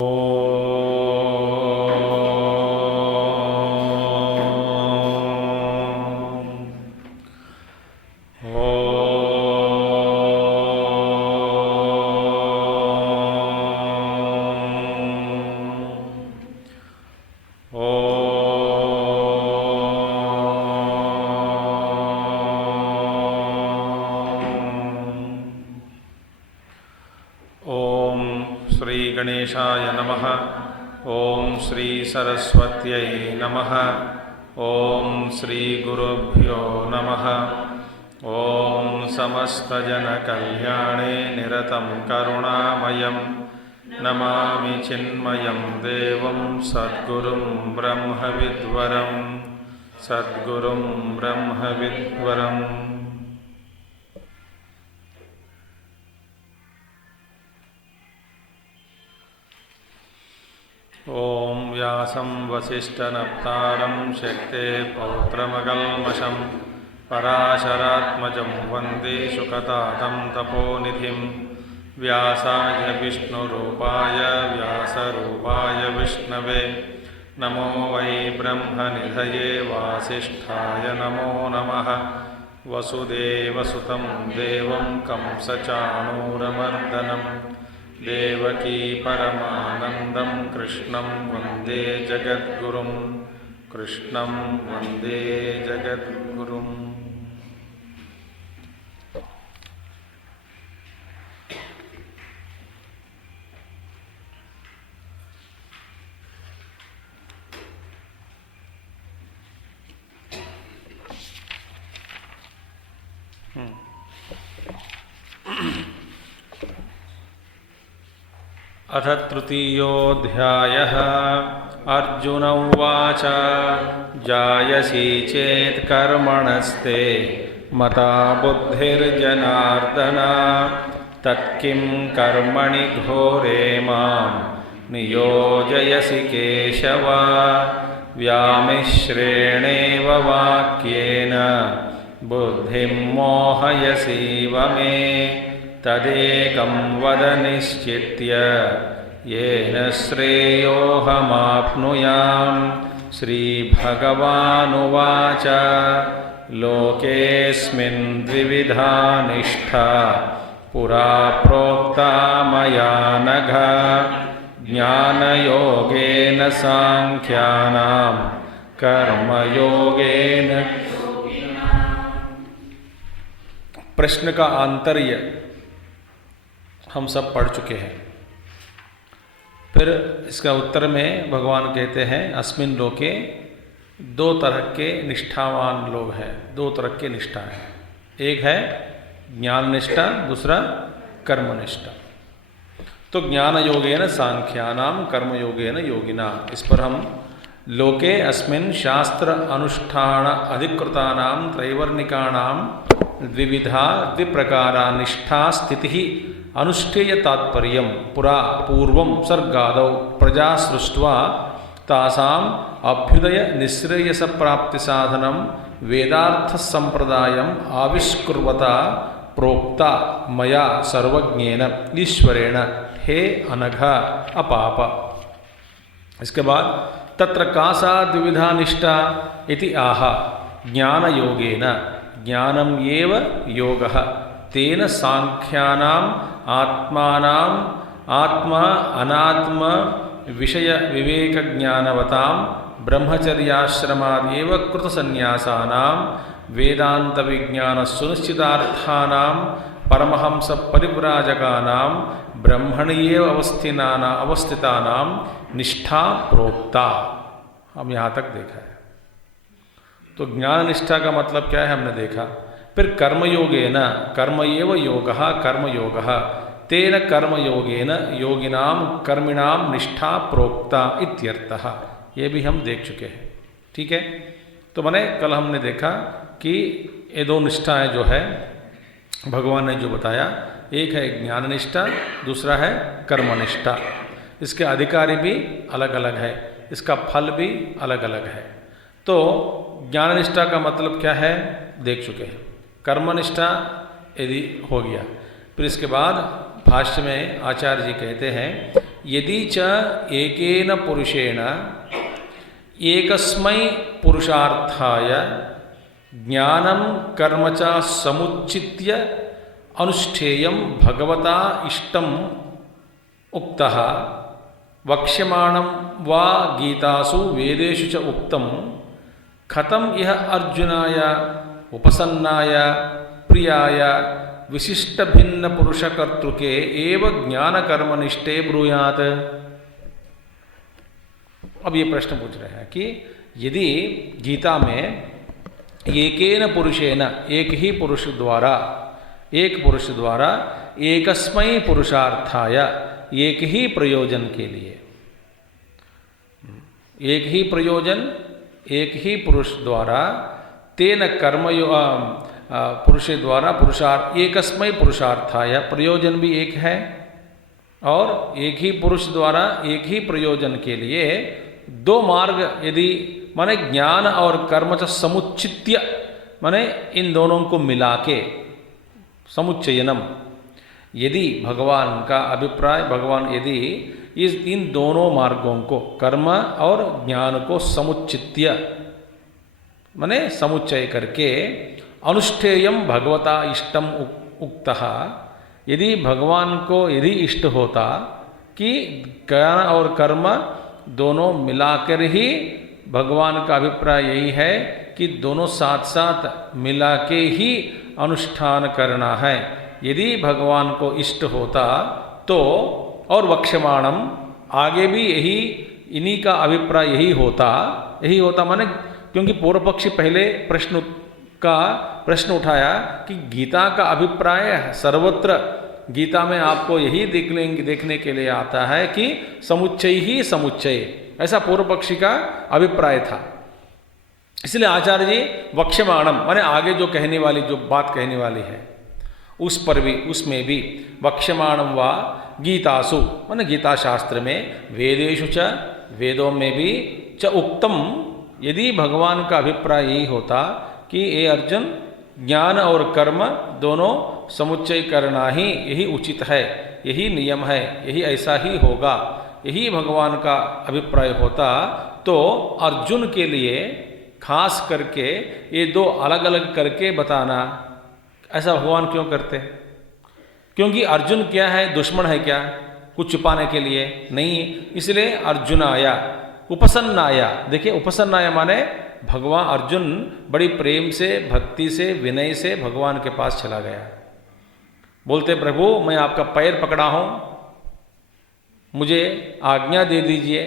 ओम श्री गणेशाय नमः। ओम श्री सरस्वत्यै नमः। ओम श्री गुरुभ्यो नमः। ओम समस्तजनकल्याणे निरतं करुणामयं नमामि चिन्मयं देवं सद्गुरुं ब्रह्मविद्वरं सद्गुरुं ब्रह्मविद्वरम्। ओम व्यासं वसिष्ठनप्तारं शक्ते पौत्रमकल्मषं पराशरात्मजं वन्दे शुकतातं तपोनिधिं। व्यासाय विष्णुरूपाय व्यासरूपाय विष्णवे नमो वै ब्रह्मनिधये वासिष्ठाय नमो नमः। वसुदेवसुतं देवं कंसचाणूरमर्दनं देवकी परमानन्दं कृष्णं वन्दे जगद्गुरुं कृष्णं वन्दे जगद्गुरुम्। अथ तृतीयोऽध्यायः। अर्जुन उवाच जायसी चेत् कर्मणस्ते मता बुद्धिर्जनार्दन तत्किं कर्मणि घोरे मां नियोजयसि केशव। व्यामिश्रेणेव वाक्येन बुद्धिं मोहयसीव मे तदेकं वद निश्चित्य येन श्रेयोऽहमाप्नुयाम्। श्रीभगवानुवाच लोकेऽस्मिन् द्विविधा निष्ठा पुरा प्रोक्ता मया नघ। ज्ञानयोगेन सांख्यानां कर्मयोगेन। प्रश्न का आंतर्य हम सब पढ़ चुके हैं। फिर इसका उत्तर में भगवान कहते हैं अस्मिन् लोके दो तरह के निष्ठावान लोग हैं, दो तरह के निष्ठा है। एक है ज्ञान निष्ठा, दूसरा कर्म निष्ठा। तो ज्ञान योगेन सांख्यानाम कर्म योगेन योगिना, इस पर हम लोके अस्मिन् शास्त्र अनुष्ठान अधिकृतानां त्रैवर्णिकानां द्विविधा द्विप्रकारा निष्ठा स्थिति अनुष्ठेय तात्पर्यं पुरा पूर्वं सर्गादौ प्रजा सृष्ट्वा तासाम् अभ्युदय निःश्रेयस प्राप्ति साधनं वेदार्थ संप्रदायम् आविष्कुर्वता प्रोक्ता मया सर्वज्ञेन ईश्वरेण हे अनघ अपाप। इसके बाद तत्र का सा द्विविधा निष्ठा इति आह। ज्ञान योगेन ज्ञानम एव योगः तेन सांख्यानाम् आत्मानाम् आत्मा अनात्म विषय विवेक ज्ञानवतां ब्रह्मचर्याश्रमादेव कृत संन्यासानां वेदांत विज्ञान सुनिश्चितार्थानां परमहंस परिव्राजकानां ब्रह्मण्येव अवस्थितानां निष्ठा प्रोक्ता। हम यहाँ तक देखा है। तो ज्ञान निष्ठा का मतलब क्या है हमने देखा। फिर कर्मयोगेन कर्म एव योगः कर्मयोगः तेन कर्मयोगेन योगिनां कर्मिणां निष्ठा प्रोक्ता इत्यर्थः। ये भी हम देख चुके हैं। ठीक है। तो मैंने कल हमने देखा कि ये दो निष्ठाएं जो है भगवान ने जो बताया, एक है ज्ञान निष्ठा, दूसरा है कर्मनिष्ठा। इसके अधिकारी भी अलग अलग है, इसका फल भी अलग अलग है। तो ज्ञान निष्ठा का मतलब क्या है देख चुके हैं। कर्मनिष्ठा यदि हो गया, फिर इसके बाद भाष्य में आचार्य जी कहते हैं यदि च एकेन पुरुषेण एकस्मै पुरुषार्थाय ज्ञानं कर्म च समुच्चित्य अनुष्ठेयं भगवता इष्टम् उक्तः वक्ष्यमाणं वा गीतासु वेदेषु च उक्तं कथं यः अर्जुनाय उपसन्नाय प्रियाय विशिष्टभिन्नपुरुषकर्तृके एव ज्ञानकर्मनिष्ठे ब्रूयात्। अब ये प्रश्न पूछ रहे हैं कि यदि गीता में एकेन पुरुषेण एक ही पुरुष द्वारा एकस्मै पुरुषार्थाय एक ही प्रयोजन के लिए एक ही प्रयोजन एक ही पुरुष द्वारा तेन कर्मयो पुरुष द्वारा पुरुषार्थ एकस्मै पुरुषार्थाय प्रयोजन भी एक है और एक ही पुरुष द्वारा एक ही प्रयोजन के लिए दो मार्ग यदि माने ज्ञान और कर्म च समुच्चित्य माने इन दोनों को मिला के समुच्चयनम यदि भगवान का अभिप्राय भगवान यदि इन दोनों मार्गों को कर्म और ज्ञान को समुच्चित्य माने समुच्चय करके अनुष्ठेयम भगवता इष्टम उक्तः यदि भगवान को यदि इष्ट होता कि ज्ञान और कर्म दोनों मिलाकर ही भगवान का अभिप्राय यही है कि दोनों साथ साथ मिला के ही अनुष्ठान करना है। यदि भगवान को इष्ट होता तो और वक्ष्यमाणम आगे भी यही इन्हीं का अभिप्राय यही होता माने क्योंकि पूर्व पक्षी पहले प्रश्न उठाया कि गीता का अभिप्राय सर्वत्र गीता में आपको यही देखने के लिए आता है कि समुच्चय ही समुच्चय, ऐसा पूर्व पक्षी का अभिप्राय था। इसलिए आचार्य जी वक्ष्यमाणम माने आगे जो बात कहने वाली है उस पर भी उसमें भी वक्ष्यमाणम वा गीतासु माने गीता शास्त्र में वेदेषु च वेदों में भी च उक्तम यदि भगवान का अभिप्राय यही होता कि ये अर्जुन ज्ञान और कर्म दोनों समुच्चय करना ही यही उचित है, यही नियम है, यही ऐसा ही होगा, यही भगवान का अभिप्राय होता तो अर्जुन के लिए खास करके ये दो अलग अलग करके बताना ऐसा भगवान क्यों करते हैं? क्योंकि अर्जुन क्या है, दुश्मन है क्या कुछ छुपाने के लिए? नहीं, इसलिए अर्जुन आया उपसन्न आया। देखिए उपसन्न आया माने भगवान अर्जुन बड़ी प्रेम से भक्ति से विनय से भगवान के पास चला गया, बोलते प्रभु मैं आपका पैर पकड़ा हूं, मुझे आज्ञा दे दीजिए।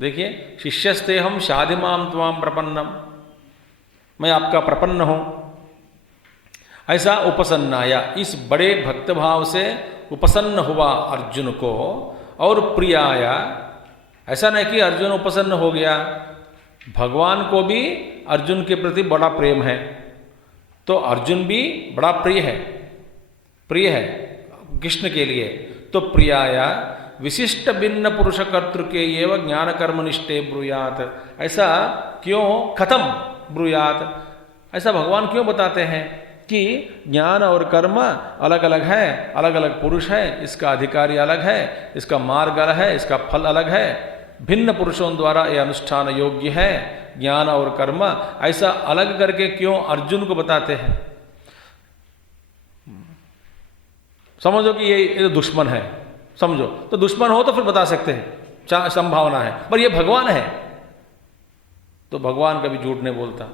देखिए शिष्यस्ते हम शाधिमाम त्वाम प्रपन्नम, मैं आपका प्रपन्न हूं, ऐसा उपसन्न आया। इस बड़े भक्त भाव से उपसन्न हुआ अर्जुन को और प्रिय आया। ऐसा नहीं कि अर्जुन उपसन्न हो गया, भगवान को भी अर्जुन के प्रति बड़ा प्रेम है तो अर्जुन भी बड़ा प्रिय है कृष्ण के लिए। तो प्रियाया विशिष्ट भिन्न पुरुष कर्तृ के एवं ज्ञान कर्म निष्ठे ब्रूयात, ऐसा क्यों खत्म ब्रूयात, ऐसा भगवान क्यों बताते हैं कि ज्ञान और कर्म अलग अलग है, अलग अलग पुरुष है, इसका अधिकारी अलग है, इसका मार्ग अलग है, इसका फल अलग है, भिन्न पुरुषों द्वारा ये अनुष्ठान योग्य है ज्ञान और कर्म, ऐसा अलग करके क्यों अर्जुन को बताते हैं? समझो कि ये दुश्मन है, समझो तो दुश्मन हो तो फिर बता सकते हैं, संभावना है, पर ये भगवान है तो भगवान कभी झूठ नहीं बोलता।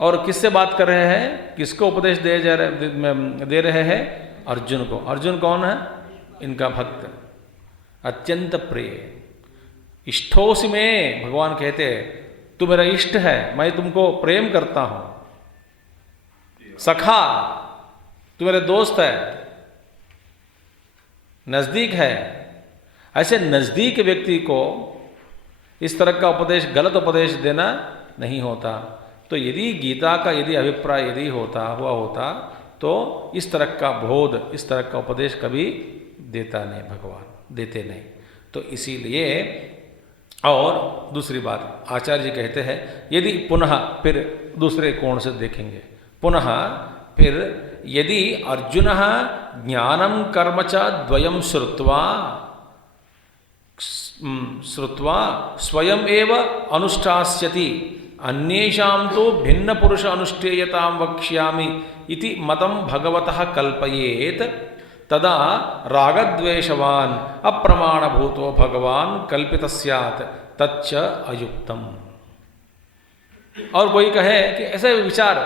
और किससे बात कर रहे हैं, किसको उपदेश दे रहे हैं? अर्जुन को। अर्जुन कौन है? इनका भक्त, अत्यंत प्रिय। इष्टोसि में भगवान कहते तू मेरा इष्ट है, मैं तुमको प्रेम करता हूं, सखा तू मेरे दोस्त है, नजदीक है। ऐसे नजदीक व्यक्ति को इस तरह का उपदेश, गलत उपदेश देना नहीं होता। तो यदि गीता का यदि अभिप्राय यदि हुआ होता तो इस तरह का बोध, इस तरह का उपदेश कभी देता नहीं, भगवान देते नहीं। तो इसीलिए और दूसरी बात आचार्य जी कहते हैं, यदि पुनः फिर दूसरे कोण से देखेंगे, पुनः फिर यदि अर्जुन ज्ञानम कर्म च द्वयम श्रुत्वा श्रुत्वा स्वयं एव अनुष्ठास्यति अन्येषां तो भिन्न पुरुष अनुष्ठेयतां वक्ष्यामि इति मतं भगवतः कल्पयेत् तदा रागद्वेषवान् अप्रमाणभूतो भगवान् कल्पित स्यात् तच्च अयुक्तम। और कोई कहे कि ऐसे विचार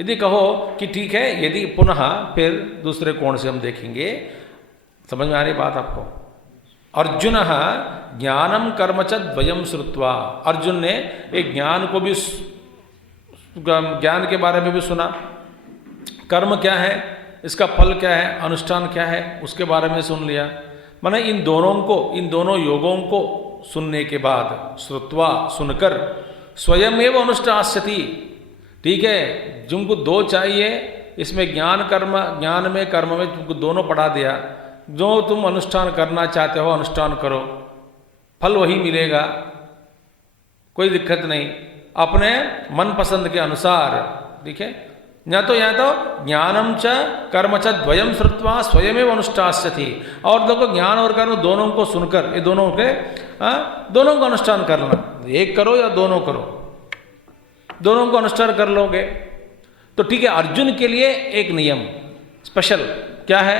यदि कहो कि ठीक है, यदि पुनः फिर दूसरे कोण से हम देखेंगे, समझ में आ रही बात आपको? अर्जुन ज्ञानम कर्म च द्वयम श्रुत्वा, अर्जुन ने एक ज्ञान को भी, ज्ञान के बारे में भी सुना, कर्म क्या है, इसका फल क्या है, अनुष्ठान क्या है, उसके बारे में सुन लिया। माने इन दोनों योगों को सुनने के बाद, श्रुत्वा सुनकर, स्वयं एव अनुष्ठास्यति, ठीक है, तुमको दो चाहिए, इसमें ज्ञान में कर्म में तुमको दोनों पढ़ा दिया, जो तुम अनुष्ठान करना चाहते हो अनुष्ठान करो, फल वही मिलेगा, कोई दिक्कत नहीं, अपने मन पसंद के अनुसार, ठीक है। या तो ज्ञानम च कर्म च द्वयम श्रुत्वा स्वयमेव अनुष्ठास्यति, और देखो ज्ञान और कर्म दोनों को सुनकर, ये दोनों को अनुष्ठान करना, एक करो या दोनों करो, दोनों को अनुष्ठान कर लोगे तो ठीक है। अर्जुन के लिए एक नियम स्पेशल क्या है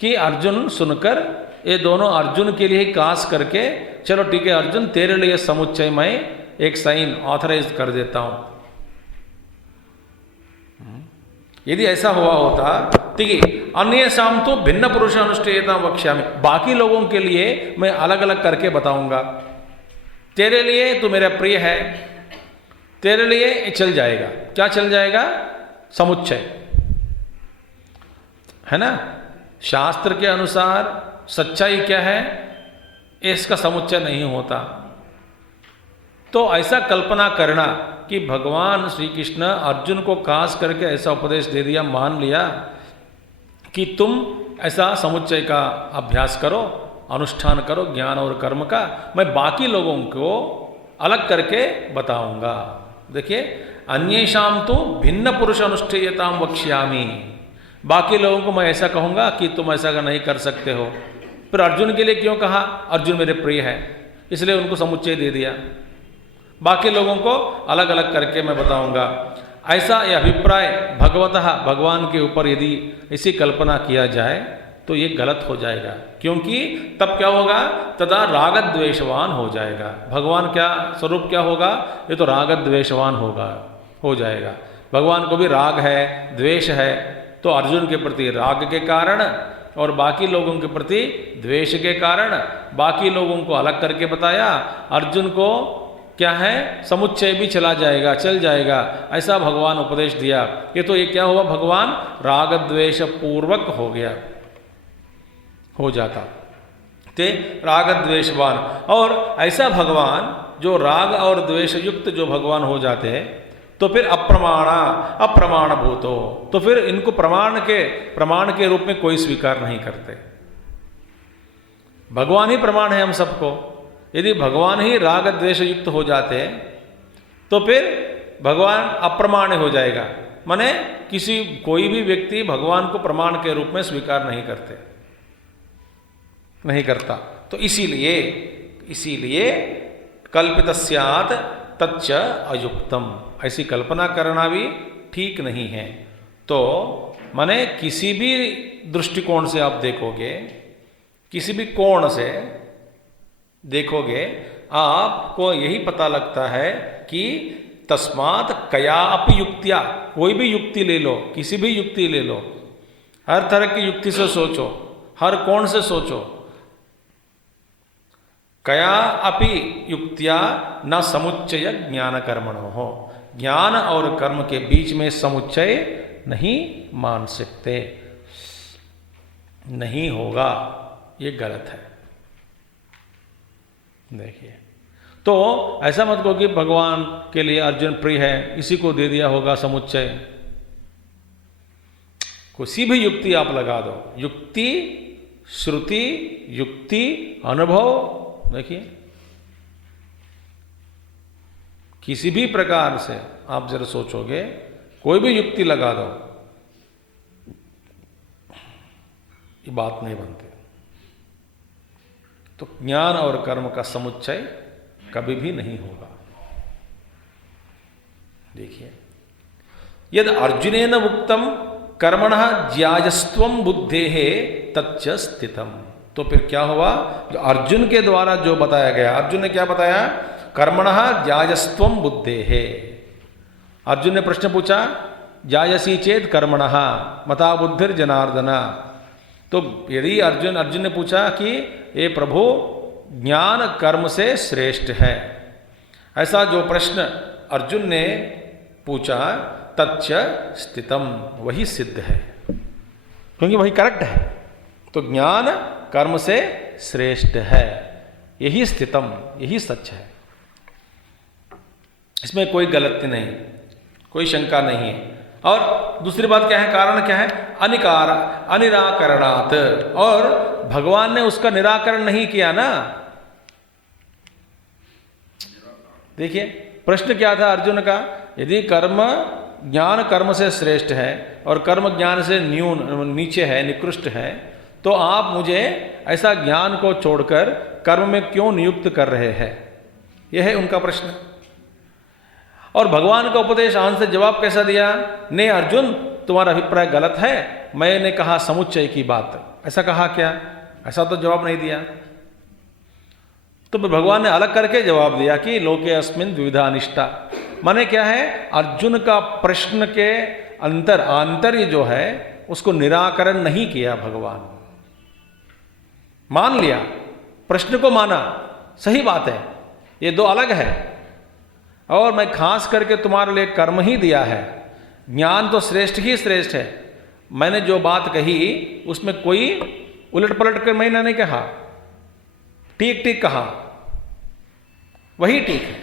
कि अर्जुन सुनकर, ये दोनों अर्जुन के लिए कास करके, चलो ठीक है अर्जुन तेरे लिए समुच्चय मैं एक साइन ऑथराइज कर देता हूं। यदि ऐसा हुआ होता, ठीक है, अन्य शाम तो भिन्न पुरुष अनुष्ठेयता वक्ष्यामि, बाकी लोगों के लिए मैं अलग अलग करके बताऊंगा, तेरे लिए तो मेरा प्रिय है, तेरे लिए चल जाएगा, क्या चल जाएगा, समुच्चय, है ना। शास्त्र के अनुसार सच्चाई क्या है, इसका समुच्चय नहीं होता। तो ऐसा कल्पना करना कि भगवान श्री कृष्ण अर्जुन को खास करके ऐसा उपदेश दे दिया, मान लिया कि तुम ऐसा समुच्चय का अभ्यास करो, अनुष्ठान करो ज्ञान और कर्म का, मैं बाकी लोगों को अलग करके बताऊंगा। देखिए, अन्येषां तो भिन्न पुरुष अनुष्ठेयतां वक्ष्यामि, बाकी लोगों को मैं ऐसा कहूंगा कि तुम ऐसा नहीं कर सकते हो। फिर अर्जुन के लिए क्यों कहा, अर्जुन मेरे प्रिय है इसलिए उनको समुच्चय दे दिया, बाकी लोगों को अलग अलग करके मैं बताऊंगा। ऐसा यह अभिप्राय भगवतः, भगवान के ऊपर यदि ऐसी कल्पना किया जाए तो ये गलत हो जाएगा, क्योंकि तब क्या होगा, तदा राग द्वेषवान हो जाएगा। भगवान क्या स्वरूप क्या होगा, ये तो राग द्वेषवान हो जाएगा। भगवान को भी राग है, द्वेष है, तो अर्जुन के प्रति राग के कारण और बाकी लोगों के प्रति द्वेष के कारण बाकी लोगों को अलग करके बताया, अर्जुन को क्या है, समुच्चय भी चल जाएगा, ऐसा भगवान उपदेश दिया। ये तो ये क्या हुआ, भगवान राग द्वेष पूर्वक हो जाता ते राग द्वेषवान। और ऐसा भगवान जो राग और द्वेष युक्त जो भगवान हो जाते हैं, तो फिर अप्रमाण भूतो, तो फिर इनको प्रमाण के रूप में कोई स्वीकार नहीं करते। भगवान ही प्रमाण है हम सबको। यदि भगवान ही राग द्वेष युक्त हो जाते हैं तो फिर भगवान अप्रमाण हो जाएगा, माने कोई भी व्यक्ति भगवान को प्रमाण के रूप में स्वीकार नहीं करता। तो इसीलिए कल्पित स्यात् तच्च अयुक्तम, ऐसी कल्पना करना भी ठीक नहीं है। तो माने किसी भी दृष्टिकोण से आप देखोगे, किसी भी कोण से देखोगे, आपको यही पता लगता है कि तस्मात् कया अपि युक्त्या, कोई भी युक्ति ले लो, किसी भी युक्ति ले लो, हर तरह की युक्ति से सोचो, हर कोण से सोचो, कया अपि युक्त्या न समुच्चय ज्ञान कर्मणो हो, ज्ञान और कर्म के बीच में समुच्चय नहीं मान सकते, नहीं होगा, ये गलत है। देखिए, तो ऐसा मत कहो कि भगवान के लिए अर्जुन प्रिय है, इसी को दे दिया होगा समुच्चय। किसी भी युक्ति आप लगा दो, युक्ति, श्रुति, युक्ति, अनुभव, देखिए किसी भी प्रकार से आप जरा सोचोगे, कोई भी युक्ति लगा दो, ये बात नहीं बनती। तो ज्ञान और कर्म का समुच्चय कभी भी नहीं होगा। देखिए, यद अर्जुनेन उक्तम कर्मणः ज्याजस्त्वं बुद्धेः तच्च स्थितम। तो फिर क्या हुआ, जो अर्जुन के द्वारा जो बताया गया, अर्जुन ने क्या बताया, कर्मणः ज्याजस्त्वं बुद्धेः। अर्जुन ने प्रश्न पूछा, ज्यायसी चेत कर्मणः मता बुद्धिर जनार्दन। तो यदि अर्जुन ने पूछा कि ये प्रभु ज्ञान कर्म से श्रेष्ठ है, ऐसा जो प्रश्न अर्जुन ने पूछा, तच्च स्थितम, वही सिद्ध है, क्योंकि वही करेक्ट है। तो ज्ञान कर्म से श्रेष्ठ है, यही स्थितम, यही सच है, इसमें कोई गलती नहीं, कोई शंका नहीं है। और दूसरी बात क्या है, कारण क्या है, अनिराकरणात्, और भगवान ने उसका निराकरण नहीं किया ना। देखिए प्रश्न क्या था अर्जुन का, यदि कर्म ज्ञान कर्म से श्रेष्ठ है और कर्म ज्ञान से नीचे है, निकृष्ट है, तो आप मुझे ऐसा ज्ञान को छोड़कर कर्म में क्यों नियुक्त कर रहे हैं, यह है उनका प्रश्न। और भगवान का उपदेश आंस से जवाब कैसा दिया, ने अर्जुन तुम्हारा अभिप्राय गलत है, मैंने कहा समुच्चय की बात, ऐसा कहा क्या, ऐसा तो जवाब नहीं दिया। तो भगवान ने अलग करके जवाब दिया कि लोके अस्मिन् द्विविधा निष्ठा। माने क्या है, अर्जुन का प्रश्न के आंतर्य जो है उसको निराकरण नहीं किया भगवान, मान लिया, प्रश्न को माना, सही बात है, ये दो अलग है, और मैं खास करके तुम्हारे लिए कर्म ही दिया है, ज्ञान तो श्रेष्ठ ही श्रेष्ठ है। मैंने जो बात कही उसमें कोई उलट पलट कर मैंने नहीं कहा, ठीक ठीक कहा, वही ठीक है।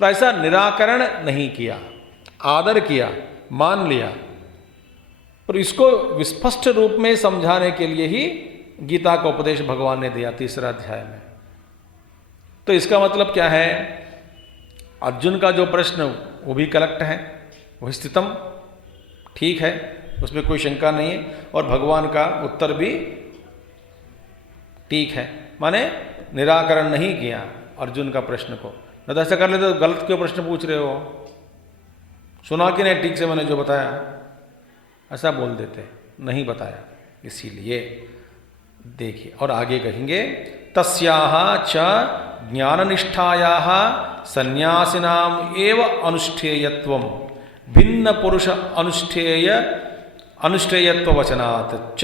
तो ऐसा निराकरण नहीं किया, आदर किया, मान लिया। पर इसको विस्पष्ट रूप में समझाने के लिए ही गीता का उपदेश भगवान ने दिया 3रा अध्याय में। तो इसका मतलब क्या है, अर्जुन का जो प्रश्न वो भी करेक्ट है, वही स्थितम ठीक है, उसमें कोई शंका नहीं है, और भगवान का उत्तर भी ठीक है, माने निराकरण नहीं किया अर्जुन का प्रश्न को। न तो ऐसा कर लेते तो गलत क्यों प्रश्न पूछ रहे हो, सुना कि नहीं ठीक से मैंने जो बताया, ऐसा बोल देते, नहीं बताया। इसीलिए देखिए, और आगे कहेंगे, तस्याः च ज्ञाननिष्ठायाः सन्यासिनाम एव अनुष्ठेयत्वं भिन्न पुरुष अनुष्ठेयत्व वचनात् च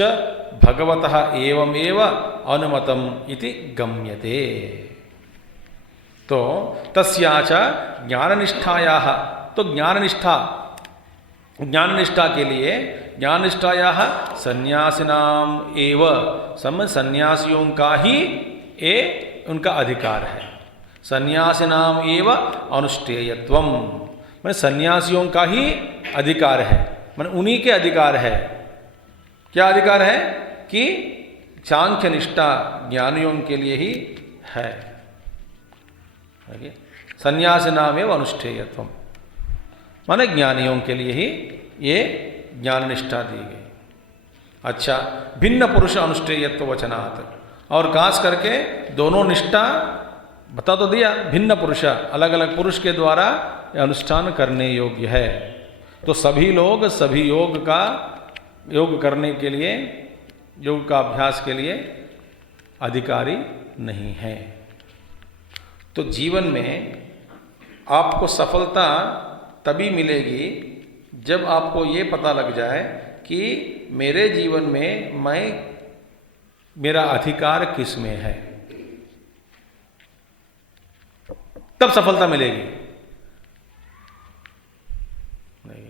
भगवतः एवमेव अनुमतम इति गम्यते। तो तस्याच ज्ञाननिष्ठायाः, तो ज्ञाननिष्ठा के लिए, ज्ञाननिष्ठायाः सन्यासिनाम एव, सन्यासियों का ही ये उनका अधिकार है। सन्यासिनाम एव अनुष्ठेयत्वम, मैंने सन्यासियों का ही अधिकार है, मैंने उन्हीं के अधिकार है। क्या अधिकार है कि सांख्य निष्ठा ज्ञानियों के लिए ही है। सन्यासिनाम एव अनुष्ठेयत्वम, माने ज्ञानियों के लिए ही ये ज्ञान निष्ठा दी गई। अच्छा, भिन्न पुरुष अनुष्ठेयत्व वचनात्, और खास करके दोनों निष्ठा बता तो दिया, भिन्न पुरुष, अलग अलग पुरुष के द्वारा अनुष्ठान करने योग्य है। तो सभी लोग सभी योग करने के लिए, योग का अभ्यास के लिए अधिकारी नहीं है। तो जीवन में आपको सफलता तभी मिलेगी जब आपको ये पता लग जाए कि मेरे जीवन में मेरा अधिकार किस में है, तब सफलता मिलेगी। नहीं,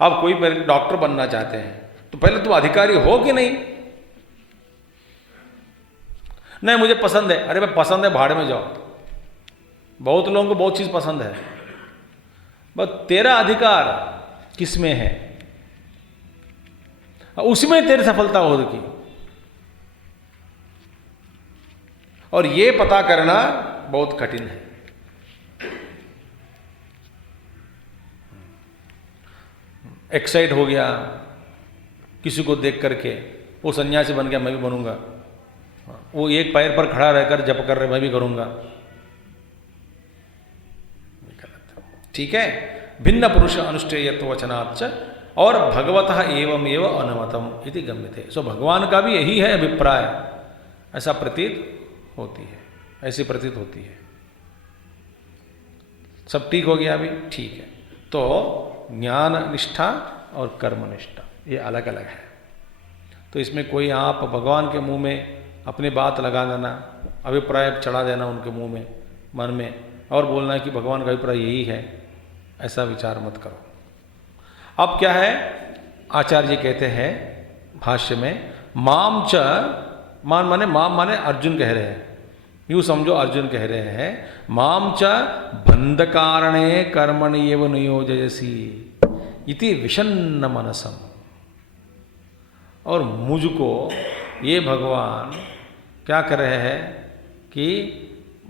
आप कोई डॉक्टर बनना चाहते हैं तो पहले तुम अधिकारी हो कि नहीं? नहीं मुझे पसंद है, अरे भाई पसंद है, भाड़ में जाओ। बहुत लोगों को बहुत चीज पसंद है, बस तेरा अधिकार किसमें है, उसमें तेरी सफलता होगी। और ये पता करना बहुत कठिन है। एक्साइट हो गया किसी को देख करके, वो सन्यासी बन गया, मैं भी बनूंगा, वो एक पैर पर खड़ा रहकर जप कर रहे, मैं भी करूंगा, ठीक है। भिन्न पुरुष अनुष्ठेयत्व वचनाच्च और भगवतः एवं एवं अनुमतम इति गम्यते। सो भगवान का भी यही है अभिप्राय, ऐसा प्रतीत होती है, ऐसी प्रतीत होती है। सब ठीक हो गया अभी? ठीक है। तो ज्ञान निष्ठा और कर्म निष्ठा ये अलग अलग है। तो इसमें कोई आप भगवान के मुंह में अपनी बात लगा देना, अभिप्राय चढ़ा देना उनके मुंह में, मन में, और बोलना है कि भगवान का अभिप्राय यही है, ऐसा विचार मत करो। अब क्या है, आचार्य जी कहते हैं भाष्य में, माम च, मान माने माम माने अर्जुन कह रहे हैं, यूँ समझो अर्जुन कह रहे हैं, माम च बंधकारणे कर्मणि एव नियोजयसि इति विषन्न मनसम। और मुझको ये भगवान क्या कर रहे हैं कि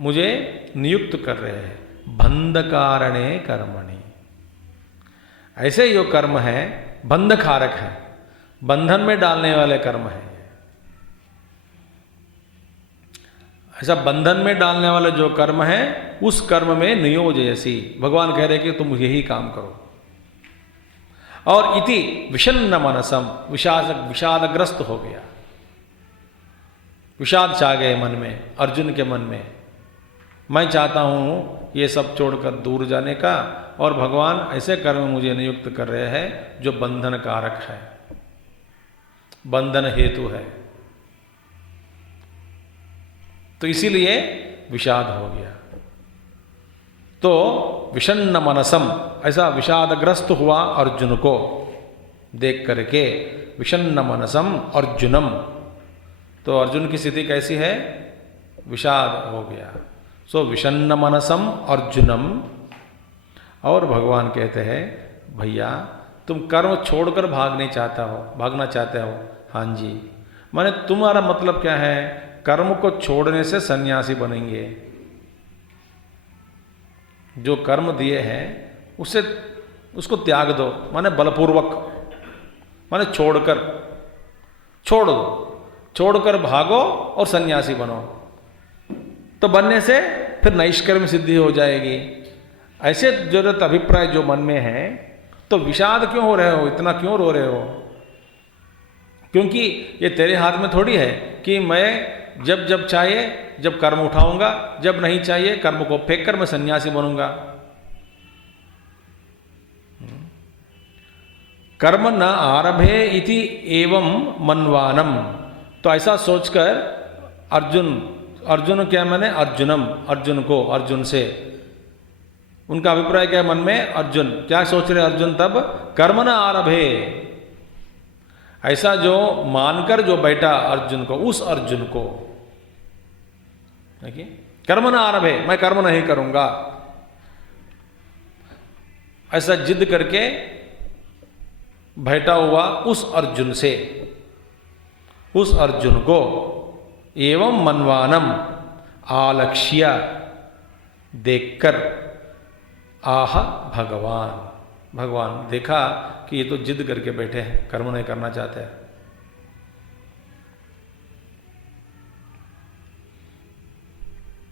मुझे नियुक्त कर रहे हैं बंधकारणे कर्मणि। ऐसे जो कर्म है बंधकारक है, बंधन में डालने वाले कर्म है। ऐसा बंधन में डालने वाला जो कर्म है उस कर्म में नियोजयसि, भगवान कह रहे कि तुम यही काम करो। और इति विषन्न मनसम, विषादग्रस्त हो गया, विषाद छा गए मन में, अर्जुन के मन में। मैं चाहता हूं ये सब छोड़कर दूर जाने का, और भगवान ऐसे कर्म मुझे नियुक्त कर रहे हैं जो बंधन कारक है, बंधन हेतु है। तो इसीलिए विषाद हो गया। तो विषन्न मनसम, ऐसा विषादग्रस्त हुआ अर्जुन को देख करके, विषन्न मनसम अर्जुनम। तो अर्जुन की स्थिति कैसी है? विषाद हो गया। सो विषन्न मनसम अर्जुनम। और भगवान कहते हैं, भैया तुम कर्म छोड़कर भागना चाहते हो? हाँ जी। माने तुम्हारा मतलब क्या है? कर्म को छोड़ने से सन्यासी बनेंगे। जो कर्म दिए हैं उसको त्याग दो, माने बलपूर्वक, माने छोड़ दो, छोड़कर भागो और सन्यासी बनो। तो बनने से फिर नैष्कर्म सिद्धि हो जाएगी। ऐसे जरूरत अभिप्राय जो मन में है, तो विषाद क्यों हो रहे हो, इतना क्यों रो रहे हो? क्योंकि ये तेरे हाथ में थोड़ी है कि मैं जब चाहिए जब कर्म उठाऊंगा, जब नहीं चाहिए कर्म को फेंक कर मैं सन्यासी बनूंगा। कर्म न आरभे इति एवं मनवानम। तो ऐसा सोचकर अर्जुन क्या माने? अर्जुन से उनका अभिप्राय क्या मन में? अर्जुन क्या सोच रहे? अर्जुन तब कर्म न आरभे, ऐसा जो मानकर जो बैठा अर्जुन को, उस अर्जुन को देखिए, कर्म न आरभे, मैं कर्म नहीं करूंगा, ऐसा जिद करके बैठा हुआ उस अर्जुन से, उस अर्जुन को एवं मनवानम आलक्ष्य देखकर, आह भगवान देखा कि ये तो जिद करके बैठे हैं, कर्म नहीं करना चाहते हैं।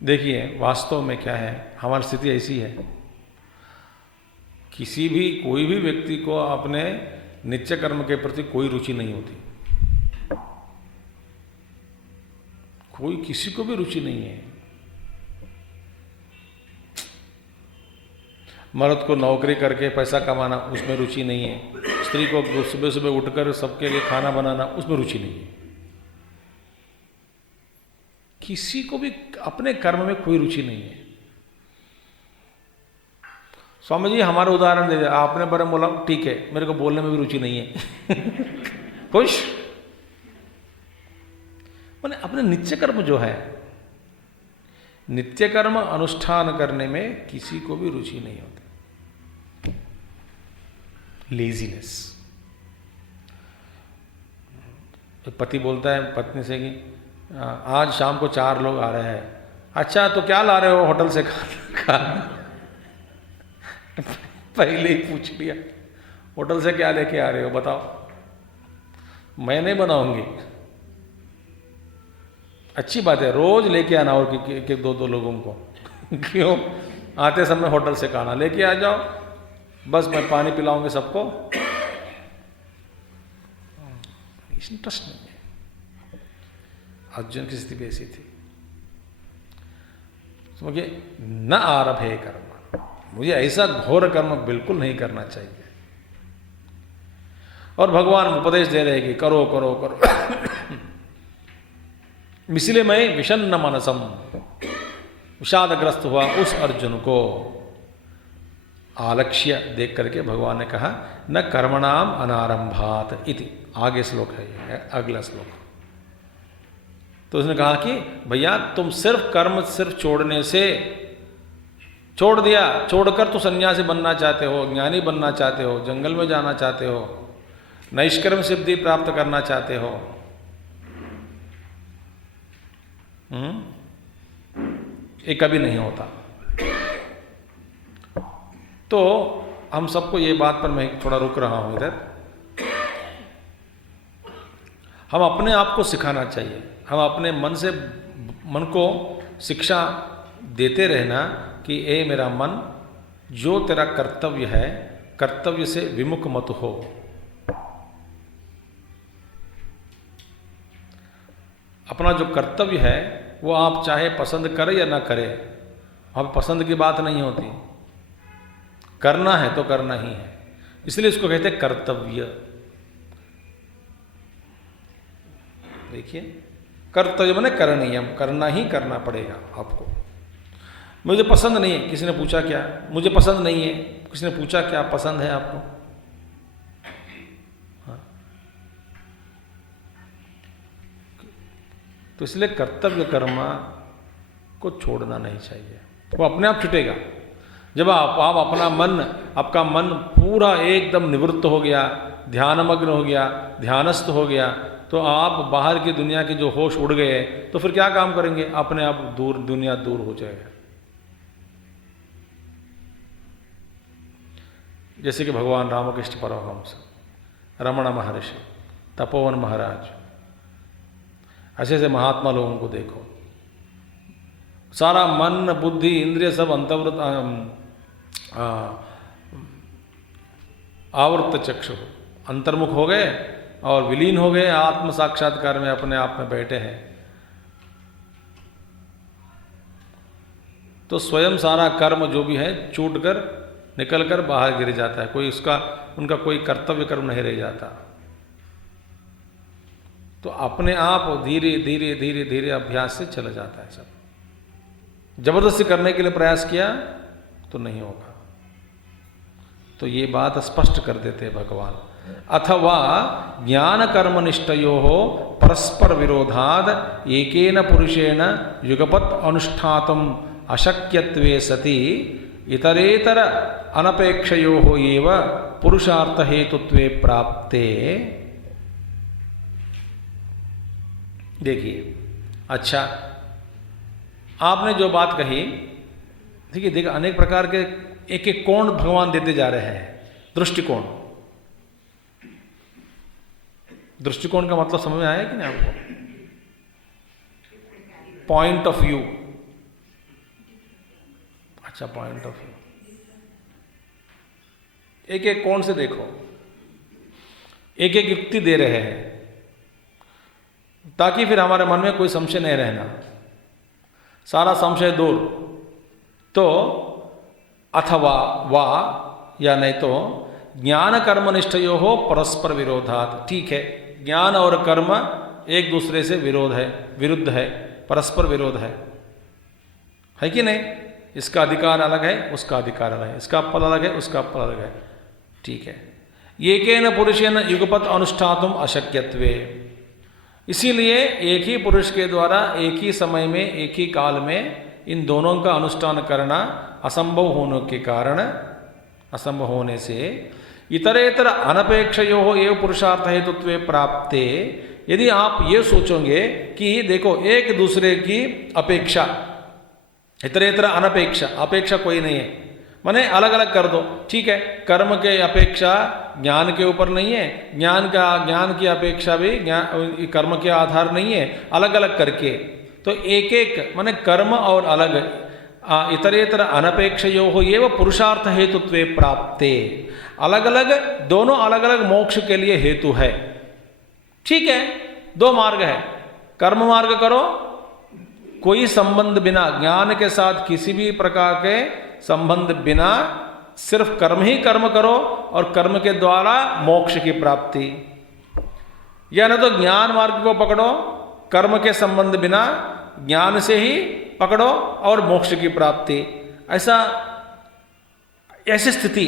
देखिए वास्तव में क्या है, हमारी स्थिति ऐसी है, कोई भी व्यक्ति को अपने नित्य कर्म के प्रति कोई रुचि नहीं होती, किसी को भी रुचि नहीं है। मर्द को नौकरी करके पैसा कमाना, उसमें रुचि नहीं है। स्त्री को सुबह सुबह उठकर सबके लिए खाना बनाना, उसमें रुचि नहीं है। किसी को भी अपने कर्म में कोई रुचि नहीं है। स्वामी जी हमारा उदाहरण दे दिया, आपने बारे में बोला ठीक है, मेरे को बोलने में भी रुचि नहीं है। खुश मैंने अपने नित्य कर्म जो है, नित्य कर्म अनुष्ठान करने में किसी को भी रुचि नहीं होती। लेजीनेस। पति बोलता है पत्नी से कि आज शाम को 4 लोग आ रहे हैं। अच्छा तो क्या ला रहे हो होटल से खाना? पहले ही पूछ लिया, होटल से क्या लेके आ रहे हो बताओ, मैं नहीं बनाऊंगी। अच्छी बात है, रोज लेके आना और के दो दो लोगों को क्यों, आते समय होटल से खाना लेके आ जाओ, बस मैं पानी पिलाऊंगी सबको, इंटरेस्ट नहीं है। अर्जुन की स्थिति ऐसी थी, तो मुझे न आरभे कर्म, मुझे ऐसा घोर कर्म बिल्कुल नहीं करना चाहिए। और भगवान उपदेश दे रहे कि करो करो करो। इसलिए मैं विषन्न मनसम, विषादग्रस्त हुआ उस अर्जुन को आलक्ष्य देख करके भगवान ने कहा न कर्मणाम अनारंभात इति। आगे श्लोक है ये, अगला श्लोक। तो उसने कहा कि भैया तुम सिर्फ कर्म सिर्फ छोड़ने से छोड़ दिया, छोड़कर तो सन्यासी बनना चाहते हो, ज्ञानी बनना चाहते हो, जंगल में जाना चाहते हो, नैष्कर्म सिद्धि प्राप्त करना चाहते हो, ये कभी नहीं होता। तो हम सबको ये बात पर मैं थोड़ा रुक रहा हूं इधर, हम अपने आप को सिखाना चाहिए, हम अपने मन को शिक्षा देते रहना कि ए मेरा मन, जो तेरा कर्तव्य है कर्तव्य से विमुख मत हो। अपना जो कर्तव्य है वो आप चाहे पसंद करें या ना करें, वहाँ पे पसंद की बात नहीं होती, करना है तो करना ही है, इसलिए इसको कहते हैं कर्तव्य। देखिए कर्तव्य माने करणीयम, करना ही करना पड़ेगा आपको। मुझे पसंद नहीं है, किसी ने पूछा क्या, मुझे पसंद नहीं है, किसी ने पूछा क्या पसंद है आपको, हाँ। तो इसलिए कर्तव्य कर्म को छोड़ना नहीं चाहिए, वो अपने आप छूटेगा। जब आप अपना मन, आपका मन पूरा एकदम निवृत्त हो गया, ध्यानमग्न हो गया, ध्यानस्थ हो गया, तो आप बाहर की दुनिया के जो होश उड़ गए तो फिर क्या काम करेंगे, अपने आप दूर, दुनिया दूर हो जाएगा। जैसे कि भगवान रामकृष्ण परमहंस, रमण महर्षि, तपोवन महाराज, ऐसे ऐसे महात्मा लोगों को देखो, सारा मन बुद्धि इंद्रिय सब आवृत चक्षु अंतर्मुख हो गए और विलीन हो गए, आत्म साक्षात्कार में अपने आप में बैठे हैं। तो स्वयं सारा कर्म जो भी है छूट कर निकल कर बाहर गिर जाता है, कोई उनका कोई कर्तव्य कर्म नहीं रह जाता। तो अपने आप धीरे धीरे धीरे धीरे अभ्यास से चला जाता है सब। जबरदस्ती करने के लिए प्रयास किया तो नहीं होगा। तो ये बात स्पष्ट कर देते हैं भगवान। अथवा ज्ञान कर्म निष्ठयोः परस्पर विरोधाद एकेन पुरुषेण युगपत् अनुष्ठातुम् अशक्यत्वे सति इतरेतर अनपेक्षयोः एव पुरुषार्थ हेतुत्वे प्राप्ते। देखिए, अच्छा आपने जो बात कही, देखिए अनेक प्रकार के एक एक कोण भगवान देते जा रहे हैं। दृष्टिकोण, दृष्टिकोण का मतलब समझ में आया कि नहीं आपको? पॉइंट ऑफ व्यू, अच्छा पॉइंट ऑफ व्यू, एक एक कोण से देखो, एक एक युक्ति दे रहे हैं ताकि फिर हमारे मन में कोई संशय नहीं रहना, सारा संशय दूर। तो अथवा वा या नहीं तो ज्ञान कर्म निष्ठयोः परस्पर विरोधात, ठीक है ज्ञान और कर्म एक दूसरे से विरोध है, विरुद्ध है, परस्पर विरोध है कि नहीं? इसका अधिकार अलग है, उसका अधिकार अलग है, इसका फल अलग है, उसका फल अलग है, ठीक है। एकेन पुरुषेण युगपत् अनुष्ठातुम् अशक्यत्वे, इसीलिए एक ही पुरुष के द्वारा एक ही समय में एक ही काल में इन दोनों का अनुष्ठान करना असंभव होने के कारण, असंभव होने से इतरेतर अनपेक्षयोः एव पुरुषार्थ हेतुत्वे प्राप्ते। यदि आप ये सोचोगे कि देखो एक दूसरे की अपेक्षा, इतरेतर अनपेक्षा, अपेक्षा कोई नहीं है, माने अलग अलग कर दो, ठीक है। कर्म के अपेक्षा ज्ञान के ऊपर नहीं है, ज्ञान की अपेक्षा भी कर्म के आधार नहीं है, अलग अलग करके तो एक एक माने कर्म और अलग इतरेतर अनपेक्षयो एव पुरुषार्थ हेतुत्वे प्राप्ते, अलग अलग दोनों अलग अलग मोक्ष के लिए हेतु है। ठीक है, दो मार्ग है, कर्म मार्ग करो कोई संबंध बिना, ज्ञान के साथ किसी भी प्रकार के संबंध बिना, सिर्फ कर्म ही कर्म करो और कर्म के द्वारा मोक्ष की प्राप्ति, या न तो ज्ञान मार्ग को पकड़ो कर्म के संबंध बिना, ज्ञान से ही पकड़ो और मोक्ष की प्राप्ति। ऐसी स्थिति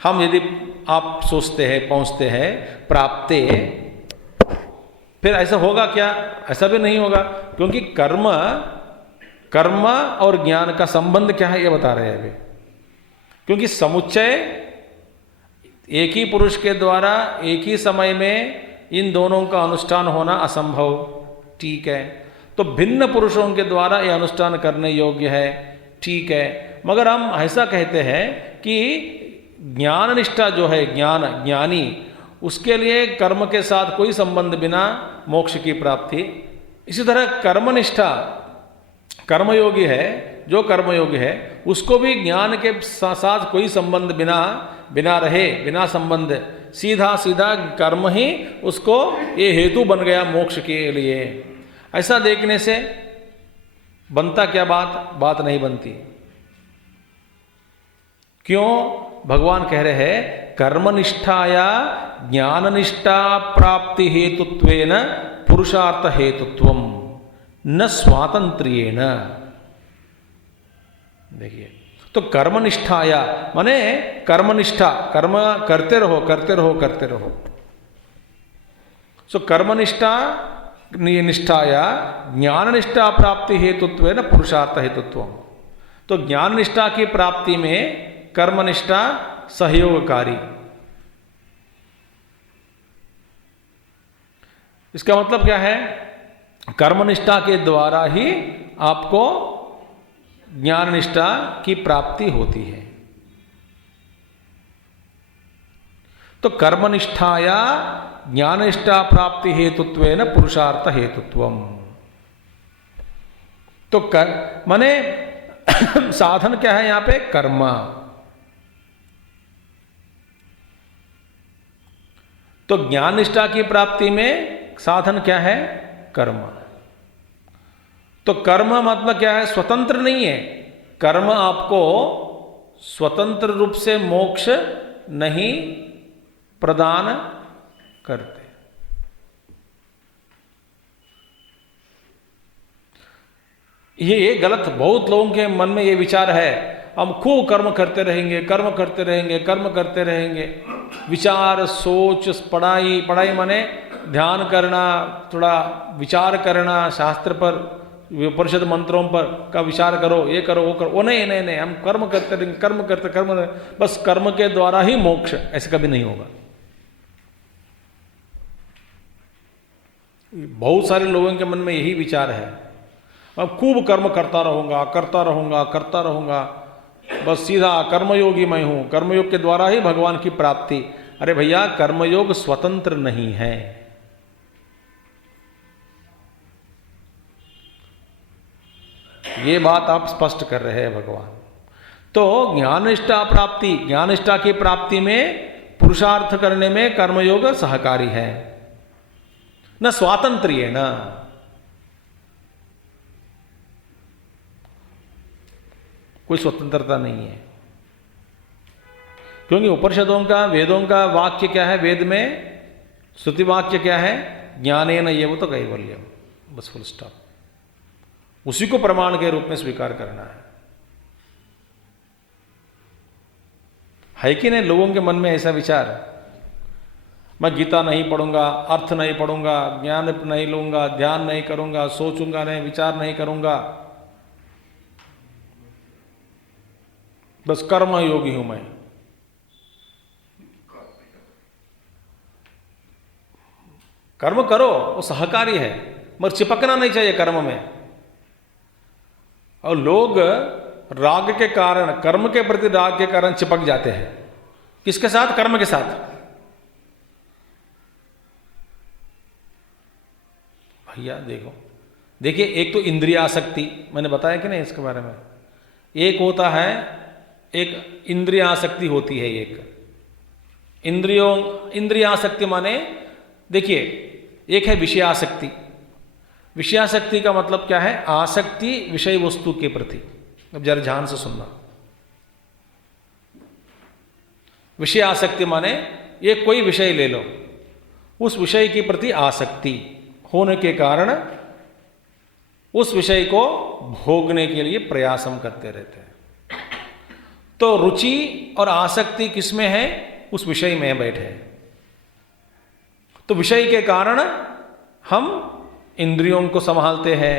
हम यदि आप सोचते हैं पहुंचते हैं प्राप्ते, फिर ऐसा होगा क्या? ऐसा भी नहीं होगा, क्योंकि कर्म और ज्ञान का संबंध क्या है ये बता रहे हैं अभी। क्योंकि समुच्चय एक ही पुरुष के द्वारा एक ही समय में इन दोनों का अनुष्ठान होना असंभव, ठीक है। तो भिन्न पुरुषों के द्वारा ये अनुष्ठान करने योग्य है, ठीक है। मगर हम ऐसा कहते हैं कि ज्ञान निष्ठा जो है, ज्ञानी, उसके लिए कर्म के साथ कोई संबंध बिना मोक्ष की प्राप्ति। इसी तरह कर्मनिष्ठा, कर्मयोगी है, जो कर्मयोगी है उसको भी ज्ञान के साथ कोई संबंध बिना रहे, बिना संबंध, सीधा सीधा कर्म ही उसको ये हेतु बन गया मोक्ष के लिए। ऐसा देखने से बनता क्या बात नहीं बनती। क्यों? भगवान कह रहे हैं कर्मनिष्ठाया ज्ञाननिष्ठा प्राप्ति हेतुत्वेन पुरुषार्थ हेतुत्वम न स्वातंत्र्येण। देखिए, तो कर्मनिष्ठाया माने कर्मनिष्ठा, कर्म करते रहो। सो कर्मनिष्ठा निष्ठाया ज्ञान निष्ठा प्राप्ति हेतुत्वेन पुरुषार्थ हेतुत्वम। तो ज्ञान निष्ठा की प्राप्ति में कर्मनिष्ठा सहयोगकारी। इसका मतलब क्या है? कर्मनिष्ठा के द्वारा ही आपको ज्ञान निष्ठा की प्राप्ति होती है। तो कर्मनिष्ठाया ज्ञाननिष्ठा प्राप्ति हेतुत्वेन पुरुषार्थ हेतुत्वम। तो माने साधन क्या है यहां पे? कर्म। तो ज्ञान निष्ठा की प्राप्ति में साधन क्या है? कर्म। तो कर्म मतलब क्या है? स्वतंत्र नहीं है। कर्म आपको स्वतंत्र रूप से मोक्ष नहीं प्रदान करते। ये गलत, बहुत लोगों के मन में ये विचार है, हम खूब कर्म करते रहेंगे। विचार, सोच, पढ़ाई माने ध्यान करना, थोड़ा विचार करना, शास्त्र पर, उपनिषद मंत्रों पर का विचार करो, ये करो वो करो। वो नहीं, हम कर्म करते रहेंगे, बस कर्म के द्वारा ही मोक्ष, ऐसे कभी नहीं होगा। बहुत सारे लोगों के मन में यही विचार है, अब खूब कर्म करता रहूंगा, बस सीधा कर्मयोगी मैं हूं, कर्मयोग के द्वारा ही भगवान की प्राप्ति। अरे भैया, कर्मयोग स्वतंत्र नहीं है। ये बात आप स्पष्ट कर रहे हैं भगवान। तो ज्ञाननिष्ठा की प्राप्ति में पुरुषार्थ करने में कर्मयोग सहकारी है, न स्वातंत्र्य न। कोई स्वतंत्रता नहीं है, क्योंकि उपनिषदों का, वेदों का वाक्य क्या है? वेद में श्रुति वाक्य क्या है? ज्ञानेन एव तो कैवल्यम, बस फुल स्टॉप। उसी को प्रमाण के रूप में स्वीकार करना है कि नहीं? लोगों के मन में ऐसा विचार, मैं गीता नहीं पढ़ूंगा, अर्थ नहीं पढ़ूंगा, ज्ञान नहीं लूंगा, ध्यान नहीं करूंगा, सोचूंगा नहीं, विचार नहीं करूंगा, बस कर्म योगी हूं मैं। कर्म करो, वो सहकारी है, मगर चिपकना नहीं चाहिए कर्म में। और लोग राग के कारण, कर्म के प्रति राग के कारण चिपक जाते हैं। किसके साथ? कर्म के साथ। भैया देखो, देखिए, एक तो इंद्रियासक्ति, मैंने बताया कि नहीं इसके बारे में। एक होता है, एक इंद्रियासक्ति होती है, एक इंद्रियासक्ति माने, देखिए, एक है विषयासक्ति। विषयासक्ति का मतलब क्या है? आसक्ति विषय वस्तु के प्रति। अब जरा ध्यान से सुनना। विषयासक्ति माने ये कोई विषय ले लो, उस विषय के प्रति आसक्ति होने के कारण उस विषय को भोगने के लिए प्रयास हम करते रहते हैं। तो रुचि और आसक्ति किसमें है? उस विषय में बैठे। तो विषय के कारण हम इंद्रियों को संभालते हैं,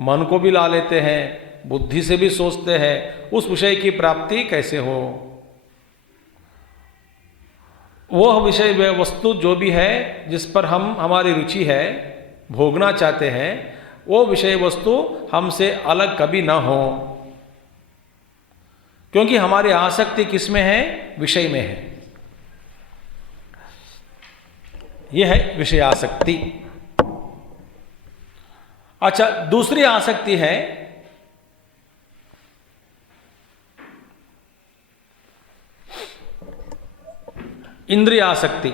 मन को भी ला लेते हैं, बुद्धि से भी सोचते हैं उस विषय की प्राप्ति कैसे हो। वह विषय वस्तु जो भी है जिस पर हमारी रुचि है, भोगना चाहते हैं, वो विषय वस्तु हमसे अलग कभी ना हो, क्योंकि हमारी आसक्ति किसमें है? विषय में है। यह है विषयासक्ति। अच्छा, दूसरी आसक्ति है इंद्रियासक्ति।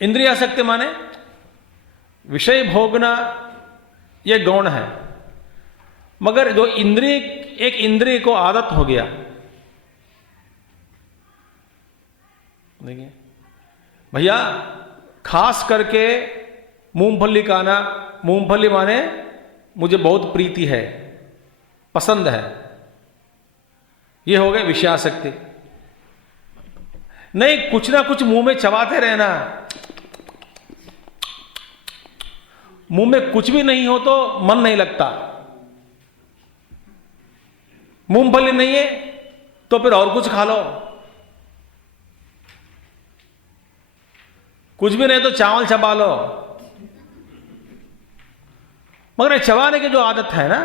इंद्रियासक्ति माने विषय भोगना यह गौण है, मगर जो एक इंद्रिय को आदत हो गया, देखिए भैया, खास करके मूंगफली खाना, मूंगफली माने मुझे बहुत प्रीति है, पसंद है, ये हो गए विषयासक्ति। नहीं, कुछ ना कुछ मुंह में चबाते रहना, मुंह में कुछ भी नहीं हो तो मन नहीं लगता। मूंगफली नहीं है तो फिर और कुछ खा लो, कुछ भी नहीं तो चावल चबा लो, मगर चबाने की जो आदत है ना,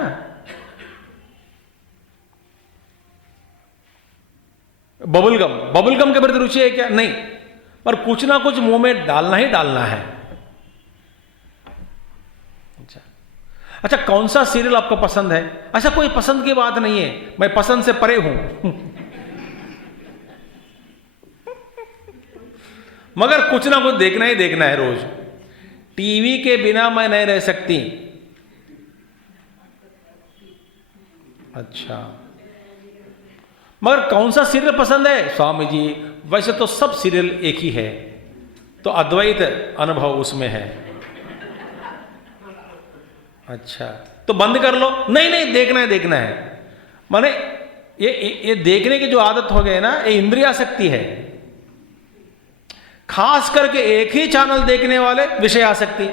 बबल गम के प्रति रुचि है क्या? नहीं, पर कुछ ना कुछ मुंह में डालना ही डालना है। अच्छा, कौन सा सीरियल आपको पसंद है? ऐसा कोई पसंद की बात नहीं है, मैं पसंद से परे हूं मगर कुछ ना कुछ देखना ही देखना है रोज। टीवी के बिना मैं नहीं रह सकती। अच्छा, मगर कौन सा सीरियल पसंद है? स्वामी जी, वैसे तो सब सीरियल एक ही है, तो अद्वैत अनुभव उसमें है। अच्छा, तो बंद कर लो। नहीं नहीं, देखना है देखना है। माने ये देखने की जो आदत हो गई ना, ये इंद्रियासक्ति है। खास करके एक ही चैनल देखने वाले विषयासक्ति।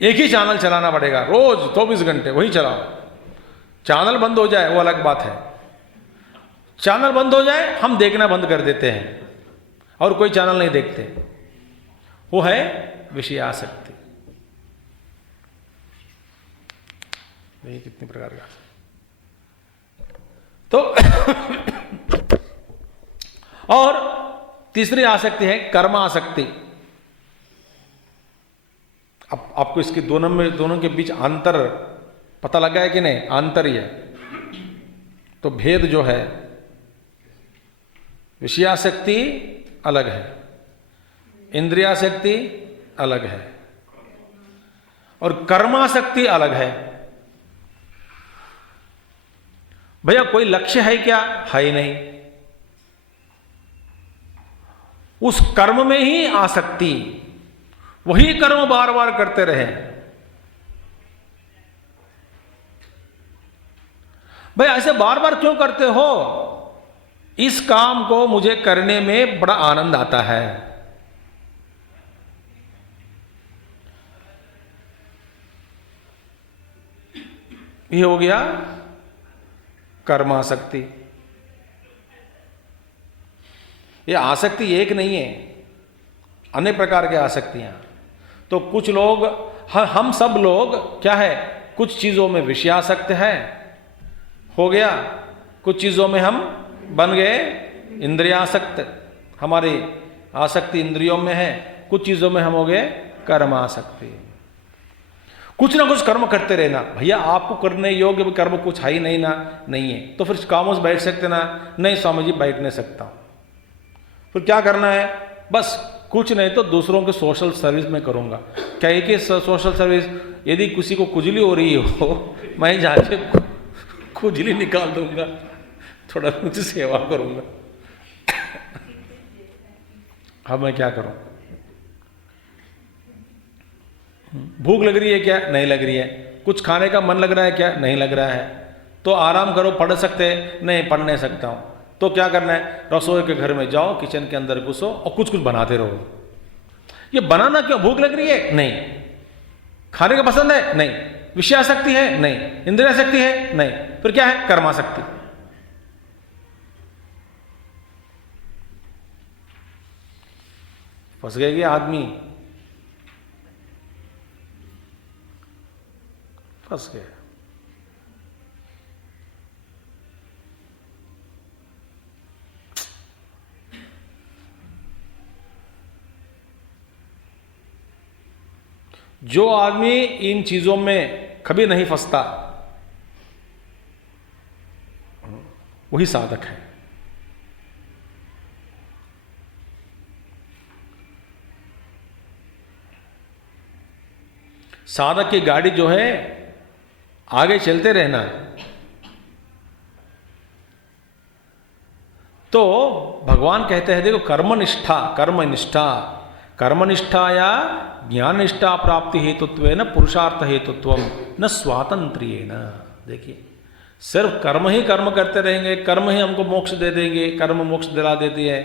एक ही चैनल चलाना पड़ेगा रोज 24 घंटे, वही चलाओ। चैनल बंद हो जाए वो अलग बात है। चैनल बंद हो जाए हम देखना बंद कर देते हैं और कोई चैनल नहीं देखते, वो है विषयासक्ति। देखिए कितने प्रकार का। तो और तीसरी आसक्ति है कर्मासक्ति। अब आपको इसके दोनों के बीच अंतर पता लगा है कि नहीं? अंतर ही है। तो भेद जो है, विषयासक्ति अलग है, इंद्रियासक्ति अलग है और कर्मासक्ति अलग है। भैया कोई लक्ष्य है क्या? है ही नहीं। उस कर्म में ही आसक्ति, वही कर्म बार बार करते रहे। भाई ऐसे बार बार क्यों करते हो? इस काम को मुझे करने में बड़ा आनंद आता है। ये हो गया कर्मासक्ति। ये आसक्ति एक नहीं है, अनेक प्रकार की आसक्तियां। तो कुछ लोग, हम सब लोग क्या है, कुछ चीजों में विषयासक्त है, हो गया। कुछ चीजों में हम बन गए इंद्रियासक्त, हमारी आसक्ति इंद्रियों में है, कुछ चीज़ों में हम हो गए कर्म आसक्ति। कुछ ना कुछ कर्म करते रहना। भैया आपको करने योग्य कर्म कुछ है ही नहीं ना, नहीं है तो फिर खामोश बैठ सकते ना? नहीं स्वामी जी बैठ नहीं सकता। फिर क्या करना है? बस कुछ नहीं तो दूसरों के सोशल सर्विस में करूँगा। क्या है कि सोशल सर्विस, यदि किसी को खुजली हो रही हो मैं जाके खुजली निकाल दूंगा, थोड़ा कुछ सेवा करूँगा। अब मैं क्या करूँ? भूख लग रही है क्या? नहीं लग रही है। कुछ खाने का मन लग रहा है क्या? नहीं लग रहा है। तो आराम करो, पढ़ सकते हैं? नहीं पढ़ नहीं सकता हूँ। तो क्या करना है? रसोई के घर में जाओ, किचन के अंदर घुसो और कुछ कुछ बनाते रहो। ये बनाना क्यों? भूख लग रही है? नहीं। खाने का पसंद है? नहीं। विषयासक्ति है? नहीं। इंद्रियासक्ति है? नहीं। फिर क्या है? कर्मासक्ति। फंस गए आदमी, फंस गए। जो आदमी इन चीजों में कभी नहीं फंसता वही साधक है। साधक की गाड़ी जो है आगे चलते रहना। तो भगवान कहते हैं देखो कर्मनिष्ठा, कर्मनिष्ठा, कर्मनिष्ठाया ज्ञाननिष्ठा प्राप्ति हेतुत्वेन पुरुषार्थ हेतुत्वम न स्वातंत्र्येण। देखिए सिर्फ कर्म ही कर्म करते रहेंगे, कर्म ही हमको मोक्ष दे देंगे, कर्म मोक्ष दिला देती है,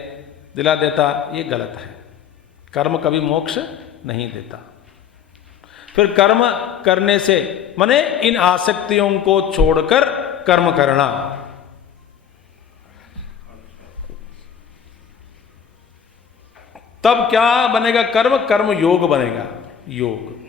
दिला देता, ये गलत है। कर्म कभी मोक्ष नहीं देता। फिर कर्म करने से माने इन आसक्तियों को छोड़कर कर्म करना। तब क्या बनेगा? कर्म, कर्म योग बनेगा। योग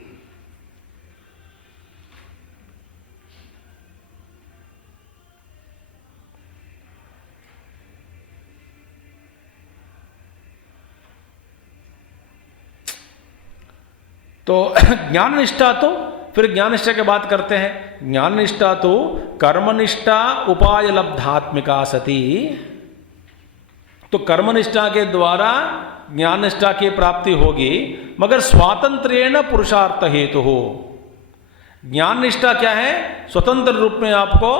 तो ज्ञान निष्ठा, तो फिर ज्ञान निष्ठा की बात करते हैं। ज्ञान निष्ठा तो कर्मनिष्ठा उपाय लब्धात्मिका सती। तो कर्मनिष्ठा के द्वारा ज्ञान निष्ठा की प्राप्ति होगी, मगर स्वातंत्र्येण पुरुषार्थ हेतु हो। ज्ञान निष्ठा क्या है? स्वतंत्र रूप में आपको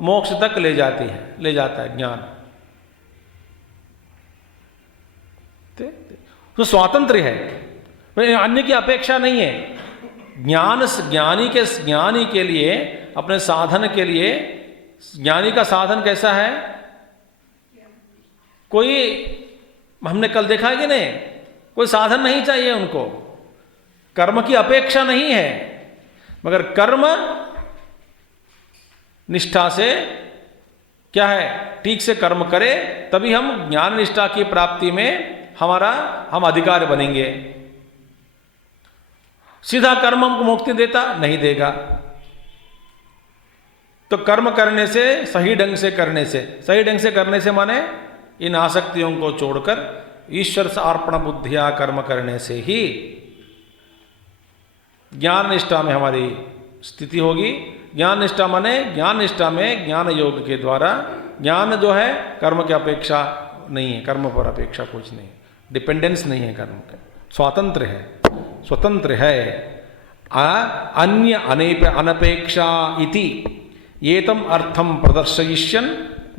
मोक्ष तक ले जाती है, ले जाता है ज्ञान। तो स्वातंत्र्य है, अन्य की अपेक्षा नहीं है। ज्ञानी के लिए, अपने साधन के लिए, ज्ञानी का साधन कैसा है? कोई, हमने कल देखा है कि नहीं, कोई साधन नहीं चाहिए उनको, कर्म की अपेक्षा नहीं है, मगर कर्म निष्ठा से क्या है? ठीक से कर्म करे तभी हम ज्ञान निष्ठा की प्राप्ति में हम अधिकारी बनेंगे। सीधा कर्म हमको मुक्ति देता नहीं, देगा। तो कर्म करने से, सही ढंग से करने से, सही ढंग से करने से माने इन आसक्तियों को छोड़कर ईश्वर से अर्पण बुद्धिया कर्म करने से ही ज्ञान निष्ठा में हमारी स्थिति होगी। ज्ञान निष्ठा माने ज्ञान निष्ठा में ज्ञान योग के द्वारा, ज्ञान जो है कर्म की अपेक्षा नहीं है, कर्म पर अपेक्षा कुछ नहीं, डिपेंडेंस नहीं है कर्म का, स्वातंत्र है, स्वतंत्र है। अन्य अनपेक्षा इति एतम अर्थम प्रदर्शयिष्यन्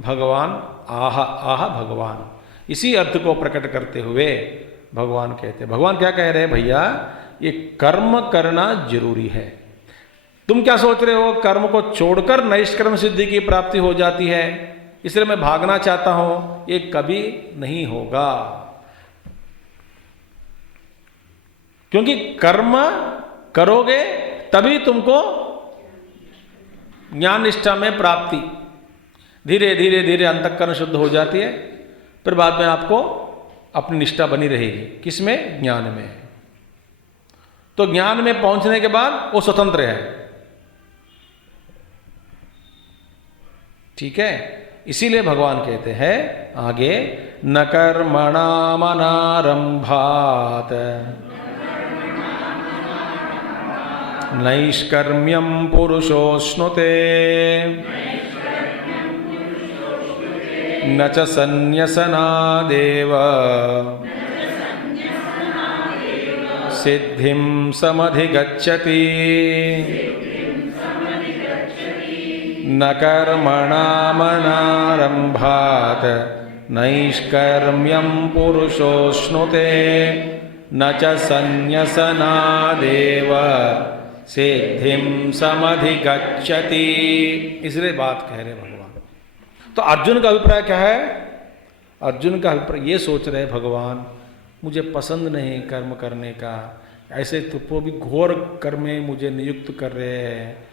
भगवान आह आह भगवान। इसी अर्थ को प्रकट करते हुए भगवान कहते हैं, भगवान क्या कह रहे हैं? भैया ये कर्म करना जरूरी है। तुम क्या सोच रहे हो? कर्म को छोड़कर नैष्कर्म सिद्धि की प्राप्ति हो जाती है, इसलिए मैं भागना चाहता हूं, ये कभी नहीं होगा। क्योंकि कर्म करोगे तभी तुमको ज्ञान निष्ठा में प्राप्ति, धीरे धीरे धीरे अंतःकरण शुद्ध हो जाती है, फिर बाद में आपको अपनी निष्ठा बनी रहेगी। किसमें? ज्ञान में। तो ज्ञान में पहुंचने के बाद वो स्वतंत्र है, ठीक है। इसीलिए भगवान कहते हैं आगे, न कर्मणामनारंभात नैष्कर्म्यं पुरुषोऽश्नुते न च संन्यसनादेव सिद्धिं समधिगच्छति। न कर्मणामनारंभात् नैष्कर्म्यं पुरुषोऽश्नुते न च संन्यसनादेव सिद्धिं समधिगच्छति। इसलिए बात कह रहे भगवान। तो अर्जुन का अभिप्राय क्या है? अर्जुन का अभिप्राय ये सोच रहे भगवान, मुझे पसंद नहीं कर्म करने का, ऐसे तो भी घोर कर्म में मुझे नियुक्त कर रहे हैं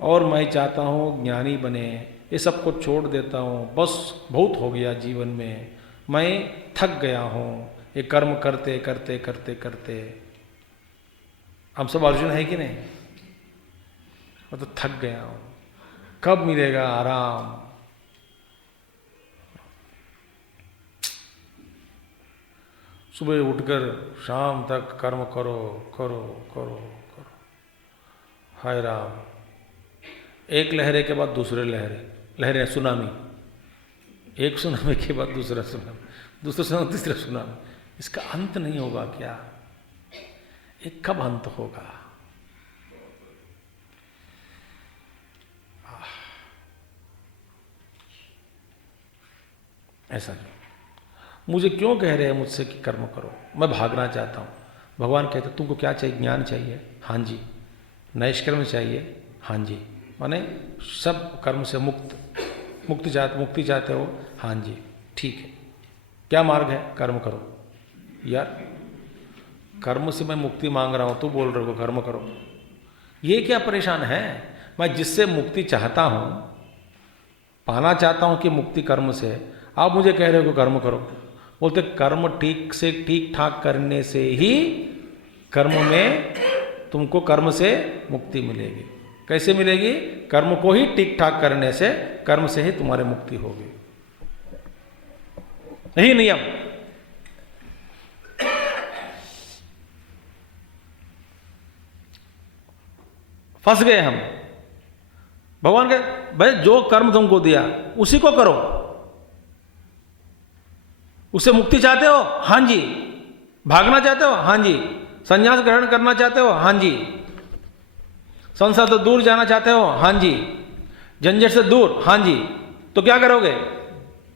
और मैं चाहता हूँ ज्ञानी बने, ये सब को छोड़ देता हूँ, बस बहुत हो गया जीवन में, मैं थक गया हूँ ये कर्म करते करते करते करते। हम सब अर्जुन है कि नहीं? मैं तो थक गया हूँ, कब मिलेगा आराम? सुबह उठकर शाम तक कर्म करो करो करो करो, हाय राम। एक लहरे के बाद दूसरे लहरें सुनामी, एक सुनामी के बाद दूसरा सुनामी, दूसरा सुनामी, तीसरा सुनामी, इसका अंत नहीं होगा क्या? ये कब अंत होगा? ऐसा नहीं। मुझे क्यों कह रहे हैं मुझसे कि कर्म करो? मैं भागना चाहता हूँ। भगवान कहते तुमको क्या चाहिए? ज्ञान चाहिए? हाँ जी। नैष्कर्म चाहिए? हाँ जी। माने सब कर्म से मुक्ति चाहते हो? हाँ जी, ठीक है। क्या मार्ग है? कर्म करो। यार कर्म से मैं मुक्ति मांग रहा हूँ, तू बोल रहे हो कर्म करो, ये क्या परेशान है? मैं जिससे मुक्ति चाहता हूँ, पाना चाहता हूँ कि मुक्ति कर्म से, आप मुझे कह रहे हो कर्म करो। बोलते कर्म ठीक से ठीक ठाक करने से ही कर्म में तुमको कर्म से मुक्ति मिलेगी। कैसे मिलेगी? कर्म को ही ठीक ठाक करने से, कर्म से ही तुम्हारी मुक्ति होगी। यही नियम। फंस गए हम। भगवान के भाई जो कर्म तुमको दिया उसी को करो। उससे मुक्ति चाहते हो? हाँ जी। भागना चाहते हो? हाँ जी। संन्यास ग्रहण करना चाहते हो? हाँ जी। संसार से दूर जाना चाहते हो? हाँ जी। झंझट से दूर? हाँ जी। तो क्या करोगे?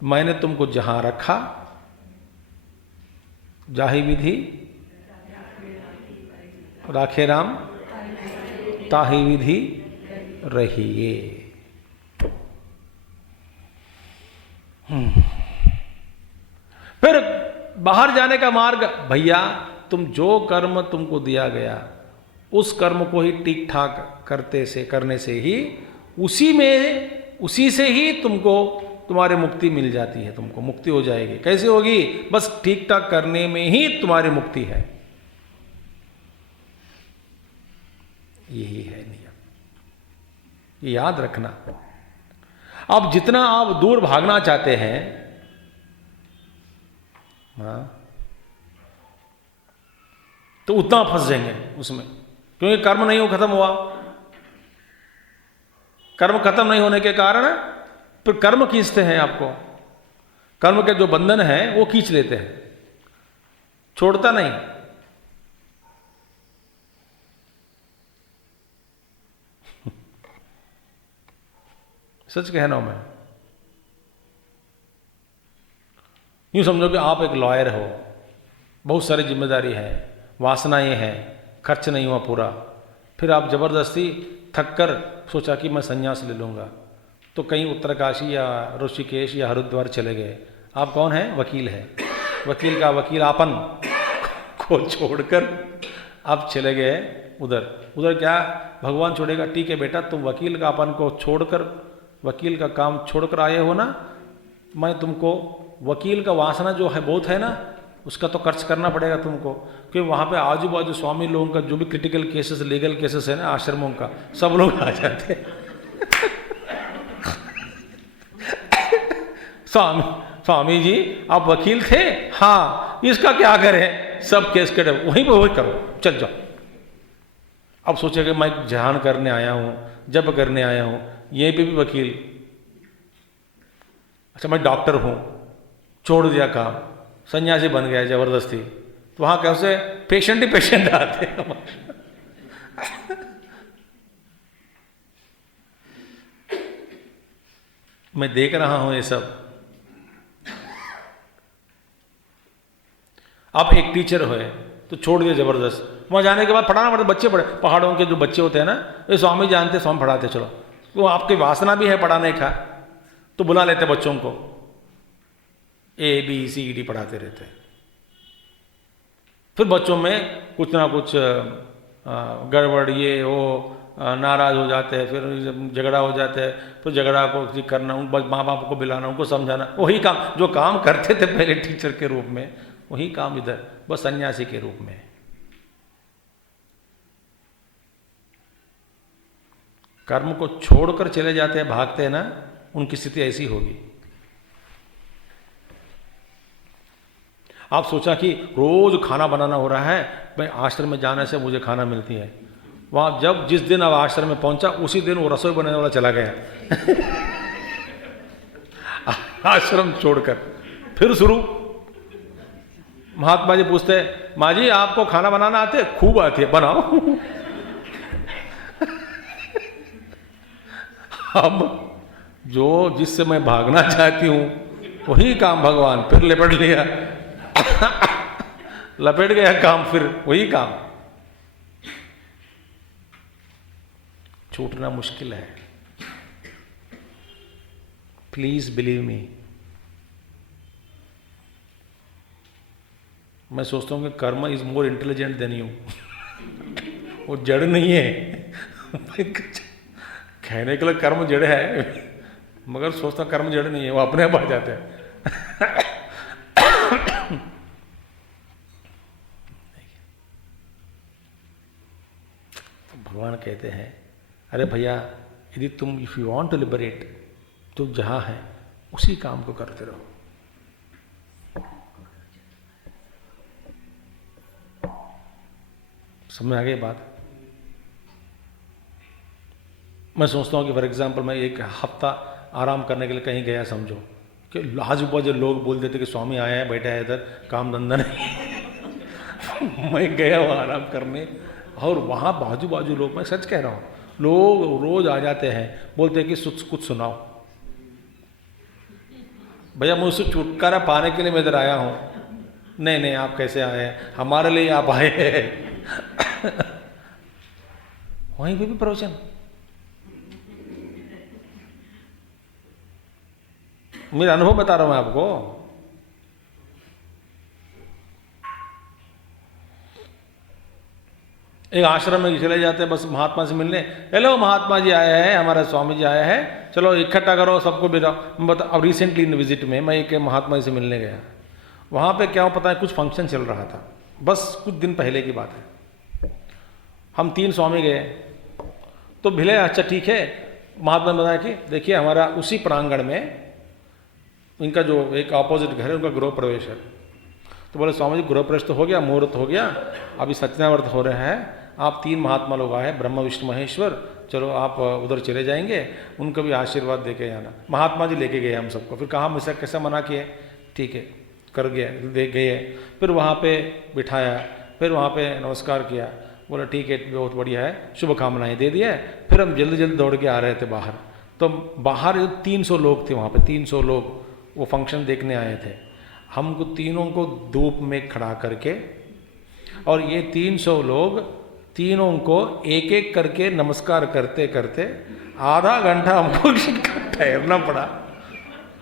मैंने तुमको जहां रखा, जाहि विधि राखे राम, ताहि विधि रहिए। फिर बाहर जाने का मार्ग, भैया तुम जो कर्म तुमको दिया गया उस कर्म को ही ठीक ठाक करने से ही, उसी से ही तुमको तुम्हारी मुक्ति मिल जाती है। तुमको मुक्ति हो जाएगी। कैसे होगी? बस ठीक ठाक करने में ही तुम्हारी मुक्ति है। यही है नियम, ये याद रखना। अब जितना आप दूर भागना चाहते हैं, हाँ, तो उतना फंस जाएंगे उसमें, क्योंकि कर्म नहीं हो खत्म हुआ। कर्म खत्म नहीं होने के कारण फिर कर्म खींचते हैं आपको। कर्म के जो बंधन है वो खींच लेते हैं, छोड़ता नहीं। सच कह रहा हूं मैं। यूं समझो कि आप एक लॉयर हो, बहुत सारी जिम्मेदारी है, वासनाएं हैं, खर्च नहीं हुआ पूरा, फिर आप जबरदस्ती थक कर सोचा कि मैं संन्यास ले लूँगा, तो कहीं उत्तरकाशी या ऋषिकेश या हरिद्वार चले गए। आप कौन हैं? वकील है। वकील का वकीलापन को छोड़कर आप चले गए उधर क्या भगवान छोड़ेगा? ठीक है बेटा, तुम वकील का अपन को छोड़कर, वकील का काम छोड़कर आए हो ना, मैं तुमको वकील का वासना जो है बहुत है ना, उसका तो खर्च करना पड़ेगा तुमको, क्योंकि वहाँ पे आजू बाजू स्वामी लोगों का जो भी क्रिटिकल केसेस, लीगल केसेस है ना, आश्रमों का, सब लोग आ जाते हैं। स्वामी स्वामी जी आप वकील थे, हाँ इसका क्या करें, सब केस के वहीं पर वही करो, चल जाओ। अब सोचे कि मैं ध्यान करने आया हूँ, जब करने आया हूँ, यहीं पे भी वकील। अच्छा मैं डॉक्टर हूँ, छोड़ दिया काम, सन्यासी बन गया जबरदस्ती, तो वहाँ कैसे पेशेंट ही पेशेंट आते हैं। मैं देख रहा हूँ ये सब। आप एक टीचर हुए तो छोड़ दिया जबरदस्त, वहाँ जाने के बाद पढ़ाना पड़ता, बच्चे पढ़े, पहाड़ों के जो बच्चे होते हैं ना, ये स्वामी जानते, स्वामी पढ़ाते, चलो वो आपकी वासना भी है पढ़ाने का, तो बुला लेते बच्चों को, ABCD पढ़ाते रहते। फिर बच्चों में कुछ ना कुछ गड़बड़, ये वो, नाराज हो जाते हैं, फिर झगड़ा हो जाता है, फिर झगड़ा को ठीक करना, उन माँ बाप को बुलाना, उनको समझाना, वही काम जो काम करते थे पहले टीचर के रूप में, वही काम इधर बस सन्यासी के रूप में। कर्म को छोड़कर चले जाते हैं, भागते हैं ना, उनकी स्थिति ऐसी होगी। आप सोचा कि रोज खाना बनाना हो रहा है, भाई आश्रम में जाने से मुझे खाना मिलती है, वहां जब जिस दिन अब आश्रम में पहुंचा उसी दिन वो रसोई बनाने वाला चला गया। आश्रम छोड़कर फिर शुरू। महात्मा जी पूछते हैं, माँ जी आपको खाना बनाना आते? खूब आती है, बनाओ। अब जो जिससे मैं भागना चाहती हूं वही काम भगवान फिर लपेट लिया। लपेट गया काम, फिर वही काम। छूटना मुश्किल है, प्लीज बिलीव मी। मैं सोचता हूं कि कर्म is more intelligent then you. वो जड़ नहीं है। कहने के लिए कर्म जड़ है, मगर सोचता कर्म जड़ नहीं है, वो अपने आप आ जाते हैं। तो भगवान कहते हैं, अरे भैया यदि तुम if you want to liberate, तुम जहां है उसी काम को करते रहो। समझ आ गई बात? मैं सोचता हूँ कि फॉर एग्जाम्पल मैं एक हफ्ता आराम करने के लिए कहीं गया, समझो कि आजू बाजू लोग बोल देते कि स्वामी आया है, बैठा है इधर, काम धंधा नहीं। मैं गया वहाँ आराम करने, और वहाँ बाजू बाजू लोग, मैं सच कह रहा हूँ, लोग रोज आ जाते हैं, बोलते हैं कि कुछ सुनाओ। भैया मुझसे छुटकारा पाने के लिए मैं इधर आया हूँ। नहीं नहीं, आप कैसे आए हैं, हमारे लिए आप आए हैं। वहीं पे भी प्रवचन। मेरा अनुभव बता रहा हूं मैं आपको। एक आश्रम में चले जाते हैं बस महात्मा से मिलने, हेलो महात्मा जी आए हैं, हमारा स्वामी जी आया है, चलो इकट्ठा करो, सबको बिठाओ। बता, अब रिसेंटली इन विजिट में मैं एक महात्मा जी से मिलने गया, वहाँ पे क्या पता है कुछ फंक्शन चल रहा था, बस कुछ दिन पहले की बात है। हम 3 स्वामी गए तो भिले, अच्छा ठीक है। महात्मा ने बताया कि देखिए हमारा उसी प्रांगण में इनका जो एक अपोजिट घर है, उनका गृह प्रवेश है। तो बोले स्वामी जी गृह प्रवेश तो हो गया, मुहूर्त हो गया, अभी सत्यनावर्त हो रहे हैं, आप 3 महात्मा लोग आए, ब्रह्मा विष्णु महेश्वर, चलो आप उधर चले जाएंगे, उनको भी आशीर्वाद दे के आना। महात्मा जी लेके गए हम सबको, फिर कहाँ मुझसे कैसे मना किए, ठीक है कर गया, दे गए, फिर वहाँ पे बिठाया, फिर वहाँ पे नमस्कार किया, बोला ठीक है बहुत बढ़िया है, शुभकामनाएं दे दिया। फिर हम जल्दी जल्दी दौड़ के आ रहे थे बाहर, तो बाहर 300 लोग थे वहाँ पे, 300 लोग वो फंक्शन देखने आए थे। हमको तीनों को धूप में खड़ा करके, और ये 300 लोग तीनों को एक एक करके नमस्कार करते करते आधा घंटा हमको ठहरना पड़ा।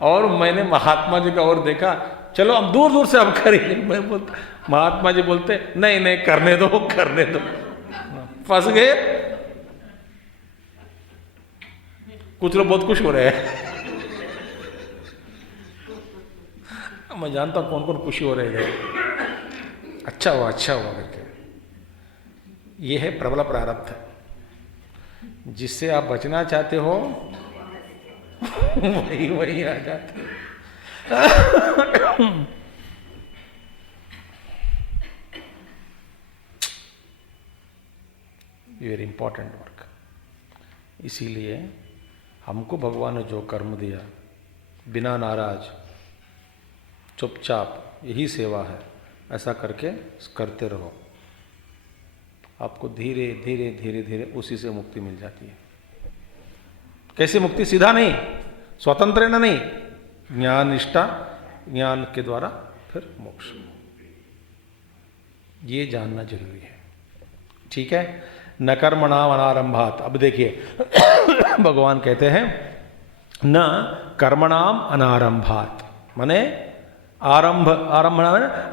और मैंने महात्मा जी का और देखा, चलो अब दूर दूर से अब करेंगे। मैं बोलता, महात्मा जी बोलते नहीं नहीं करने दो करने दो। फंस गए। कुछ लोग बहुत खुश हो रहे हैं। मैं जानता हूं कौन कौन खुशी हो रहे हैं, अच्छा हुआ करके। ये है प्रबल प्रारब्ध, जिससे आप बचना चाहते हो वही आ जाते। Very important work. इसीलिए हमको भगवान ने जो कर्म दिया, बिना नाराज, चुपचाप, यही सेवा है, ऐसा करके करते रहो। आपको धीरे धीरे धीरे धीरे उसी से मुक्ति मिल जाती है। कैसे मुक्ति? सीधा नहीं, स्वतंत्र न नहीं, ज्ञान निष्ठा, ज्ञान के द्वारा फिर मोक्ष। ये जानना जरूरी है। ठीक है। न कर्मणाम अनारंभात। अब देखिए भगवान कहते हैं न कर्मणाम अनारंभात, माने आरंभ, आरंभ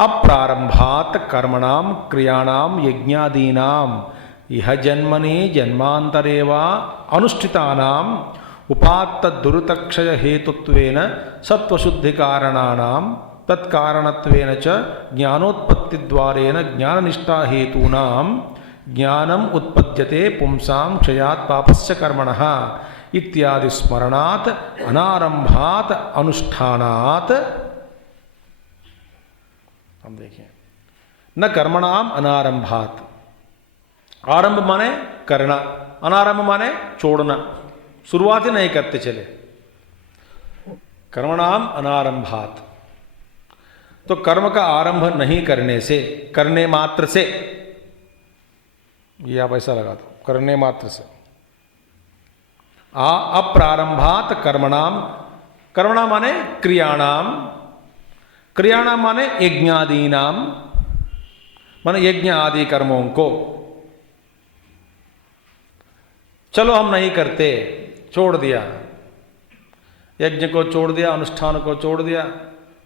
अप्रारंभात कर्मणाम क्रियाणाम यज्ञादीनाम यह जन्मनि जन्मांतरे वा अनुष्ठितानाम उपात्त दुर्तक्षय हेतुत्वेन सत्वशुद्धि कारणानाम तत्कारणत्वेन च ज्ञानोत्पत्ति द्वारेण ज्ञाननिष्ठा हेतूनाम ज्ञानम उत्पद्यते पुंसां क्षयात् पापस्य कर्मणः इत्यादि स्मरणात् अनारंभात् अनुष्ठानात्। हम देखिए न कर्मणाम अनारंभात। आरंभ माने करना, अनारंभ माने छोड़ना, शुरुआत ही नहीं करते चले। कर्मणाम अनारंभात, तो कर्म का आरंभ नहीं करने से, करने मात्र से, ये आप ऐसा लगा दो, करने मात्र से। अप्रारंभात कर्मणाम, कर्मणाम माने क्रियाणाम, क्रियाणाम माने यज्ञादीनाम, माने यज्ञ आदि कर्मों को। चलो हम नहीं करते, छोड़ दिया, यज्ञ को छोड़ दिया, अनुष्ठान को छोड़ दिया,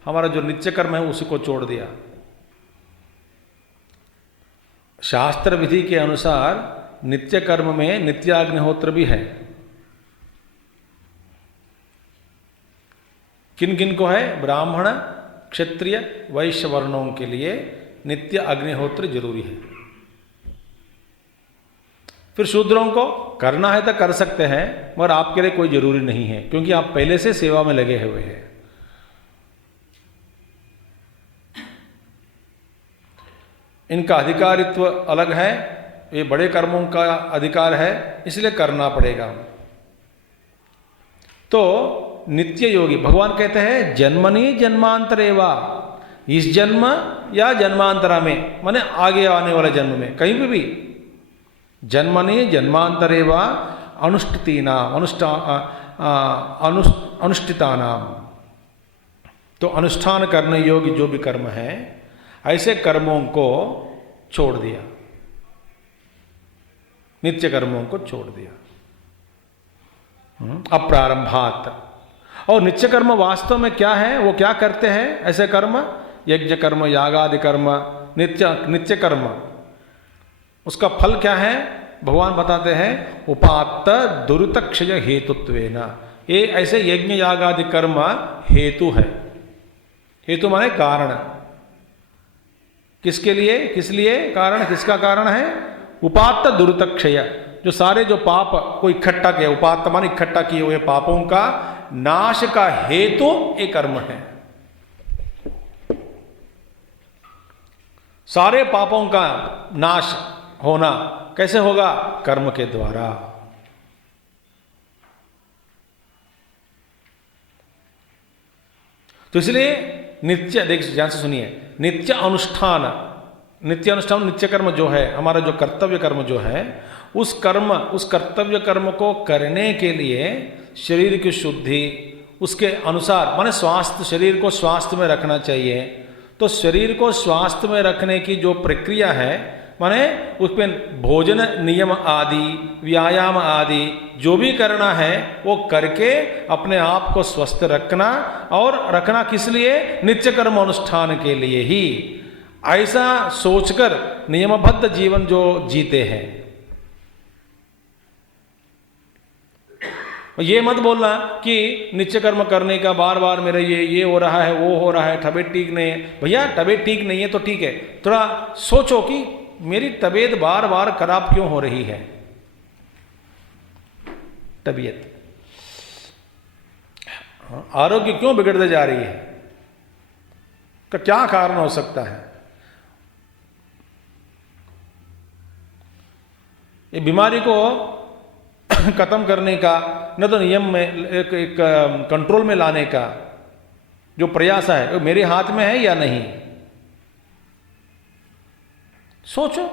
हमारा जो नित्य कर्म है उसी को छोड़ दिया। शास्त्र विधि के अनुसार नित्य कर्म में नित्याग्निहोत्र भी है। किन किन को है? ब्राह्मण, क्षत्रिय, वैश्य वर्णों के लिए नित्य अग्निहोत्र जरूरी है। फिर शूद्रों को करना है तो कर सकते हैं, मगर आपके लिए कोई जरूरी नहीं है, क्योंकि आप पहले से सेवा में लगे हुए हैं। इनका अधिकारित्व अलग है, ये बड़े कर्मों का अधिकार है, इसलिए करना पड़ेगा। तो नित्य योगी भगवान कहते हैं जन्मनि जन्मांतरेवा, इस जन्म या जन्मांतरा में, माने आगे आने वाले जन्म में, कहीं पे भी जन्मनि जन्मांतरेवा अनुष्ठितानाम, अनुष्ठितानाम, तो अनुष्ठान करने योग्य जो भी कर्म है, ऐसे कर्मों को छोड़ दिया, नित्य कर्मों को छोड़ दिया। अप्रारंभात। और नित्य कर्म वास्तव में क्या है, वो क्या करते हैं ऐसे कर्म? यज्ञ कर्म, यागादि कर्म, नित्य कर्म, उसका फल क्या है भगवान बताते हैं? उपात्त दुरितक्षय हेतुत्वेन। ये ऐसे यज्ञ यागादि कर्म हेतु है। हेतु माने कारण। किसके लिए? किस लिए कारण? किसका कारण है? उपात्त दुरितक्षय, जो सारे जो पाप को इकट्ठा किया, उपात्त माने इकट्ठा किए हुए पापों का नाश का हेतु एक कर्म है। सारे पापों का नाश होना कैसे होगा? कर्म के द्वारा। तो इसलिए नित्य, देख ध्यान से सुनिए, नित्य अनुष्ठान, नित्य अनुष्ठान, नित्य कर्म जो है हमारा, जो कर्तव्य कर्म जो है, उस कर्म, उस कर्तव्य कर्म को करने के लिए शरीर की शुद्धि, उसके अनुसार माने स्वास्थ्य, शरीर को स्वास्थ्य में रखना चाहिए। तो शरीर को स्वास्थ्य में रखने की जो प्रक्रिया है, माने उसमें भोजन नियम आदि, व्यायाम आदि जो भी करना है वो करके अपने आप को स्वस्थ रखना, और रखना किस लिए? नित्य कर्म अनुष्ठान के लिए ही। ऐसा सोचकर नियमबद्ध जीवन जो जीते हैं। ये मत बोलना कि नित्य कर्म करने का बार बार मेरा ये हो रहा है, वो हो रहा है, तबीयत ठीक नहीं है। भैया तबीयत ठीक नहीं है तो ठीक है, थोड़ा सोचो कि मेरी तबीयत बार बार खराब क्यों हो रही है। तबीयत, आरोग्य क्यों बिगड़ते जा रही है? का क्या कारण हो सकता है? ये बीमारी को खत्म करने का, न तो नियम में एक कंट्रोल में लाने का जो प्रयास है वो मेरे हाथ में है या नहीं? सोचो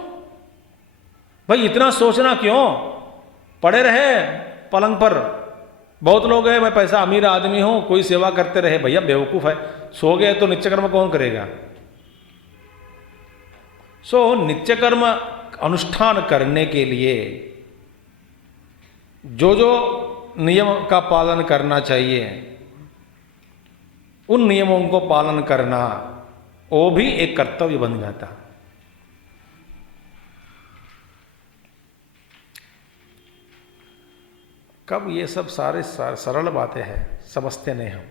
भाई, इतना सोचना क्यों? पड़े रहे पलंग पर। बहुत लोग हैं, मैं पैसा अमीर आदमी हूं, कोई सेवा करते रहे। भैया बेवकूफ है, सो गए तो नित्य कर्म कौन करेगा? नित्य कर्म अनुष्ठान करने के लिए जो जो नियम का पालन करना चाहिए, उन नियमों को पालन करना वो भी एक कर्तव्य बन जाता। कब ये सब सारे सरल बातें हैं, समझते नहीं हम।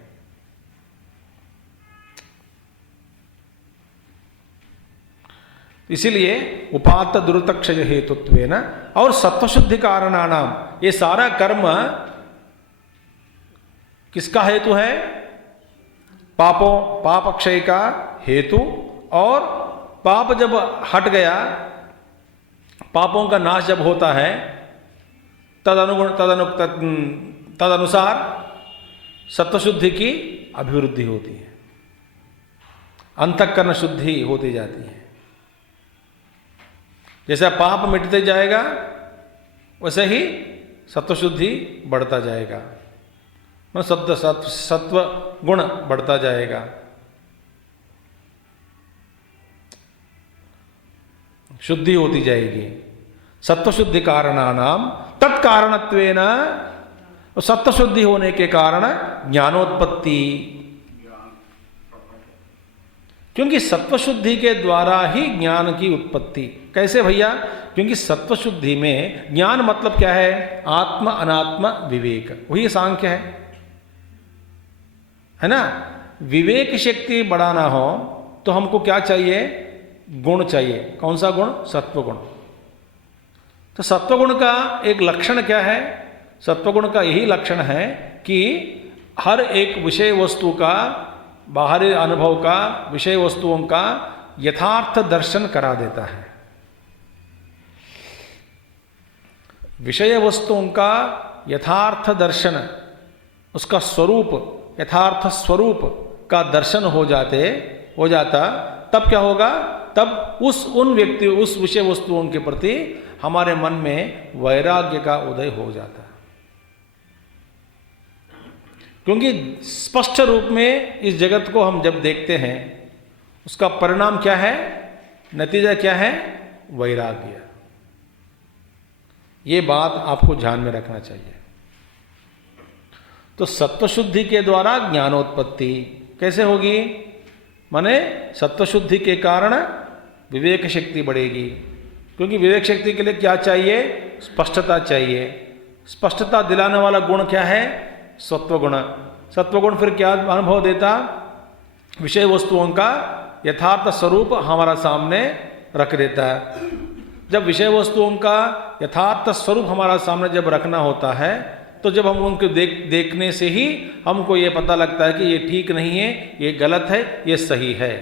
इसीलिए उपात्त दुर्तक्षय हेतुत्वेन और सत्वशुद्धि कारणानाम, ये सारा कर्म किसका हेतु है? पाप क्षय का हेतु। और पाप जब हट गया, पापों का नाश जब होता है, तदनुसार सत्वशुद्धि की अभिवृद्धि होती है, अंतःकरण शुद्धि होती जाती है। जैसे पाप मिटते जाएगा वैसे ही सत्वशुद्धि बढ़ता जाएगा, सत्व गुण बढ़ता जाएगा। शुद्धि होती जाएगी। सत्वशुद्धि कारणानाम तत्कारणत्वेन, सत्वशुद्धि होने के कारण ज्ञानोत्पत्ति, क्योंकि सत्वशुद्धि के द्वारा ही ज्ञान की उत्पत्ति। कैसे भैया? क्योंकि सत्वशुद्धि में ज्ञान मतलब क्या है? आत्म अनात्म विवेक, वही सांख्य है ना। विवेक शक्ति बढ़ाना हो तो हमको क्या चाहिए? गुण चाहिए। कौन सा गुण? सत्वगुण। तो सत्वगुण का एक लक्षण क्या है? सत्वगुण का यही लक्षण है कि हर एक विषय वस्तु का, बाहरी अनुभव का, विषय वस्तुओं का यथार्थ दर्शन करा देता है। विषय वस्तुओं का यथार्थ दर्शन, उसका स्वरूप, यथार्थ स्वरूप का दर्शन हो जाता, तब क्या होगा? तब उस विषय वस्तुओं के प्रति हमारे मन में वैराग्य का उदय हो जाता है। क्योंकि स्पष्ट रूप में इस जगत को हम जब देखते हैं, उसका परिणाम क्या है? नतीजा क्या है? वैराग्य। ये बात आपको ध्यान में रखना चाहिए। तो सत्वशुद्धि के द्वारा ज्ञानोत्पत्ति कैसे होगी? माने सत्वशुद्धि के कारण विवेक शक्ति बढ़ेगी। क्योंकि विवेक शक्ति के लिए क्या चाहिए? स्पष्टता चाहिए। स्पष्टता दिलाने वाला गुण क्या है? सत्वगुण। सत्वगुण फिर क्या अनुभव देता? विषय वस्तुओं का यथार्थ स्वरूप हमारा सामने रख देता है। जब विषय वस्तुओं का यथार्थ स्वरूप हमारा सामने जब रखना होता है, तो जब हम उनको देखने से ही हमको ये पता लगता है कि ये ठीक नहीं है, ये गलत है, ये सही है।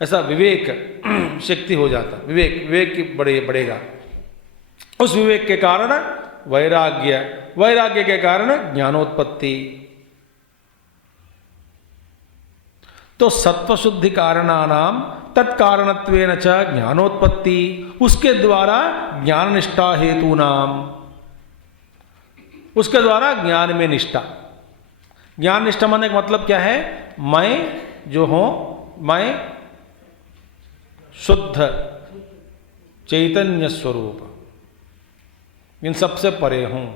ऐसा विवेक शक्ति हो जाता। विवेक बढ़ेगा। उस विवेक के कारण वैराग्य, वैराग्य के कारण ज्ञानोत्पत्ति। तो सत्वशुद्धि कारणानाम तत्कारणत्वेन च ज्ञानोत्पत्ति, उसके द्वारा ज्ञान निष्ठा हेतु नाम, उसके द्वारा ज्ञान में निष्ठा। ज्ञान निष्ठा माने का मतलब क्या है? मैं जो हूं, मैं शुद्ध चैतन्य स्वरूप, इन सबसे परे हूं,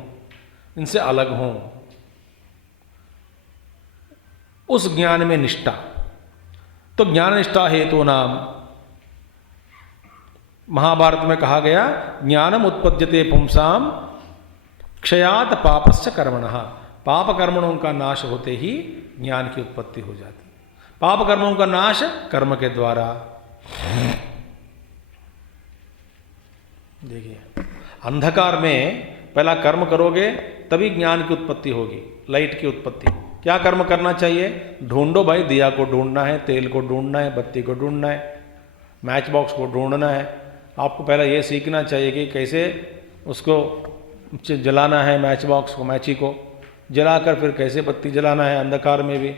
इनसे अलग हूं, उस ज्ञान में निष्ठा। तो ज्ञान निष्ठा हेतु नाम, महाभारत में कहा गया, ज्ञानम उत्पद्यते पुंसाम क्षयात पापस्य कर्मणः। पाप कर्मों का नाश होते ही ज्ञान की उत्पत्ति हो जाती। पाप कर्मों का नाश कर्म के द्वारा। देखिए, अंधकार में पहला कर्म करोगे तभी ज्ञान की उत्पत्ति होगी, लाइट की उत्पत्ति। क्या कर्म करना चाहिए? ढूंढो भाई, दिया को ढूंढना है, तेल को ढूंढना है, बत्ती को ढूंढना है, मैच बॉक्स को ढूंढना है। आपको पहले ये सीखना चाहिए कि कैसे उसको जलाना है, मैच बॉक्स को, मैची को जलाकर फिर कैसे बत्ती जलाना है। अंधकार में भी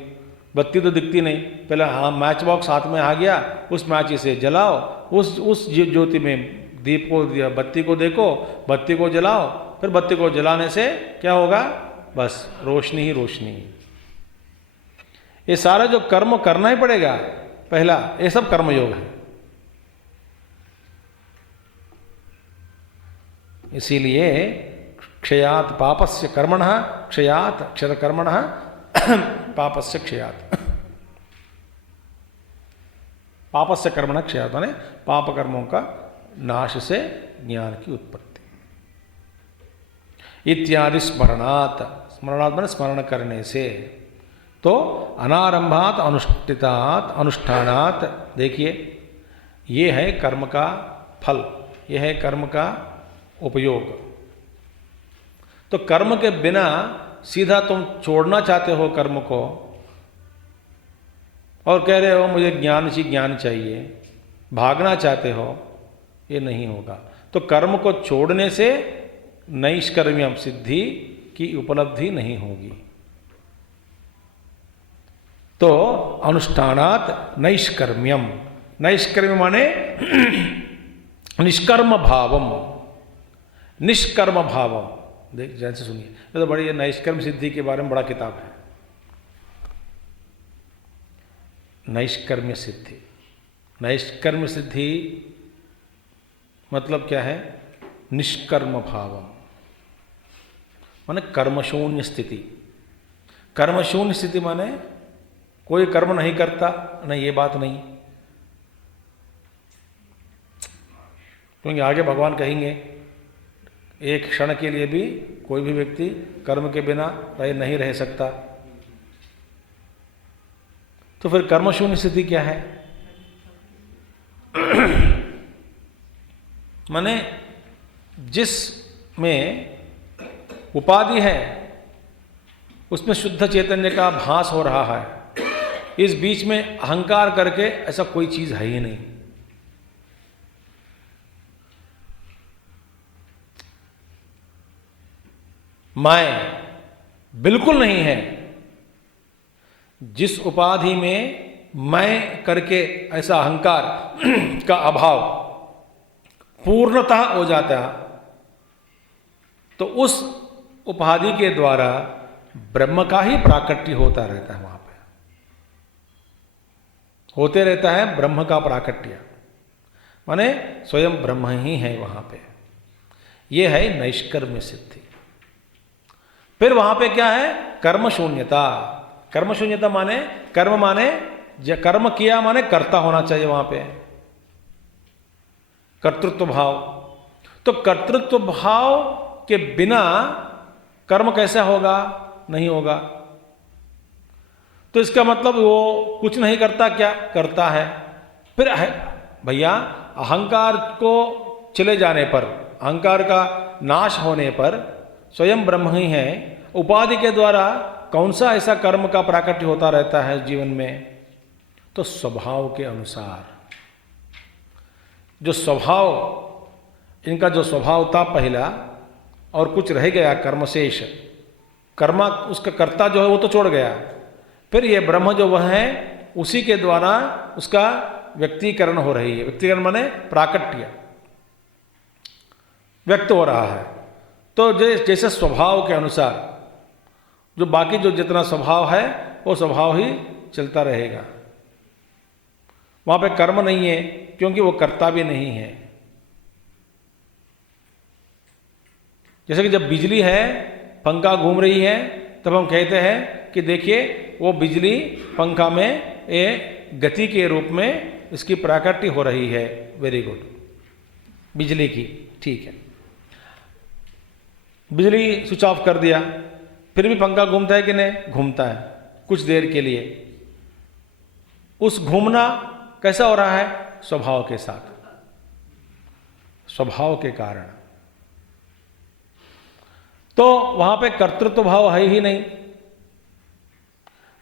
बत्ती तो दिखती नहीं, पहले हाँ मैच बॉक्स हाथ में आ गया, उस मैची से जलाओ, उस ज्योति में दीप को, बत्ती को देखो, बत्ती को जलाओ, फिर बत्ती को जलाने से क्या होगा? बस रोशनी ही रोशनी। ये सारा जो कर्म करना ही पड़ेगा पहला, ये सब कर्मयोग है। इसीलिए क्षयात पापस्य कर्मणः क्षयात क्षरकर्मणः पापस्य क्षयात। पापस्य कर्मणः क्षयात माने पाप कर्मों का नाश से ज्ञान की उत्पत्ति। इत्यादि स्मरणात्, स्मरणात् माने स्मरण करने से। तो अनारंभात अनुष्ठितात् अनुष्ठानात्, देखिए ये है कर्म का फल, ये है कर्म का उपयोग। तो कर्म के बिना सीधा तुम छोड़ना चाहते हो कर्म को और कह रहे हो मुझे ज्ञान चाहिए, भागना चाहते हो, ये नहीं होगा। तो कर्म को छोड़ने से नैष्कर्म्यम सिद्धि की उपलब्धि नहीं होगी। तो अनुष्ठानात् नैष्कर्म्यम, नैष्कर्म्य माने निष्कर्म भावम, निष्कर्म भावम। देख जैसे सुनिए, ये तो बड़ी नैष्कर्म सिद्धि के बारे में बड़ा किताब है। नैष्कर्म्य सिद्धि, नैष्कर्म्य सिद्धि मतलब क्या है? निष्कर्म भावम माने कर्मशून्य स्थिति। कर्मशून्य स्थिति माने कोई कर्म नहीं करता, नहीं ये बात नहीं, क्योंकि आगे भगवान कहेंगे एक क्षण के लिए भी कोई भी व्यक्ति कर्म के बिना नहीं रह सकता। तो फिर कर्मशून्य स्थिति क्या है? माने जिसमें उपाधि है उसमें शुद्ध चैतन्य का भास हो रहा है, इस बीच में अहंकार करके ऐसा कोई चीज है ही नहीं। मैं बिल्कुल नहीं है। जिस उपाधि में मैं करके ऐसा अहंकार का अभाव पूर्णतः हो जाता है, तो उस उपाधि के द्वारा ब्रह्म का ही प्राकट्य होता रहता है। वहां पे होते रहता है ब्रह्म का प्राकट्य, माने स्वयं ब्रह्म ही है वहां पे। यह है नैष्कर्म्य सिद्धि। फिर वहां पे क्या है? कर्म शून्यता। कर्म शून्यता माने कर्म माने कर्म किया माने कर्ता होना चाहिए वहां पे, कर्तृत्व भाव। तो कर्तृत्व भाव के बिना कर्म कैसा होगा? नहीं होगा। तो इसका मतलब वो कुछ नहीं करता, क्या करता है? फिर भैया अहंकार को चले जाने पर, अहंकार का नाश होने पर स्वयं ब्रह्म ही है। उपाधि के द्वारा कौन सा ऐसा कर्म का प्राकट्य होता रहता है जीवन में? तो स्वभाव के अनुसार। जो स्वभाव, इनका जो स्वभाव था पहला, और कुछ रह गया कर्मशेष, कर्मा उसका कर्ता जो है वो तो छोड़ गया। फिर ये ब्रह्म जो वह है उसी के द्वारा उसका व्यक्तीकरण हो रही है। व्यक्तीकरण माने प्राकट्य व्यक्त हो रहा है। तो जैसे स्वभाव के अनुसार जो बाकी जो जितना स्वभाव है वो स्वभाव ही चलता रहेगा। वहां पे कर्म नहीं है क्योंकि वो कर्ता भी नहीं है। जैसे कि जब बिजली है, पंखा घूम रही है, तब हम कहते हैं कि देखिए वो बिजली पंखा में एक गति के रूप में इसकी प्राकट्य हो रही है। वेरी गुड, बिजली की, ठीक है। बिजली स्विच ऑफ कर दिया, फिर भी पंखा घूमता है कि नहीं? घूमता है कुछ देर के लिए। उस घूमना कैसा हो रहा है? स्वभाव के साथ, स्वभाव के कारण। तो वहां पे कर्तृत्व भाव है ही नहीं।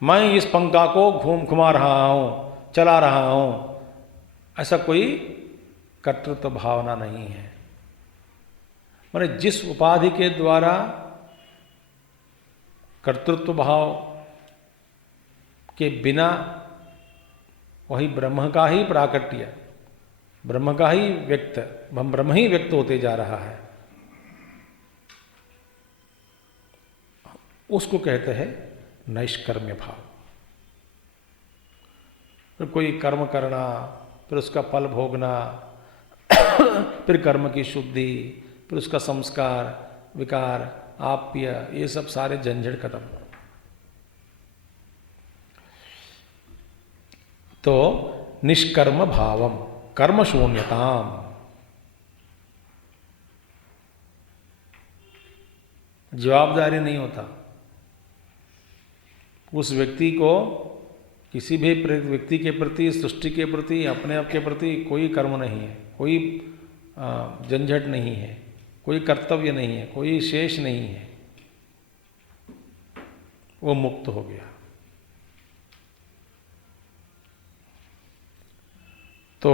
मैं इस पंखा को घुमा रहा हूं, चला रहा हूं, ऐसा कोई कर्तृत्व भावना नहीं है। माने जिस उपाधि के द्वारा कर्तृत्व भाव के बिना वही ब्रह्म का ही प्राकट्य, ब्रह्म का ही व्यक्त, ब्रह्म ही व्यक्त होते जा रहा है, उसको कहते हैं नैष्कर्म्य भाव। फिर कोई कर्म करना, फिर उसका फल भोगना, फिर कर्म की शुद्धि, फिर उसका संस्कार, विकार, आप्य, ये सब सारे झंझट खत्म। तो निष्कर्म भावम, कर्म शून्यताम, जवाबदारी नहीं होता उस व्यक्ति को, किसी भी व्यक्ति के प्रति, सृष्टि के प्रति, अपने आप के प्रति कोई कर्म नहीं है, कोई झंझट नहीं है, कोई कर्तव्य नहीं है, कोई शेष नहीं है, वो मुक्त हो गया। तो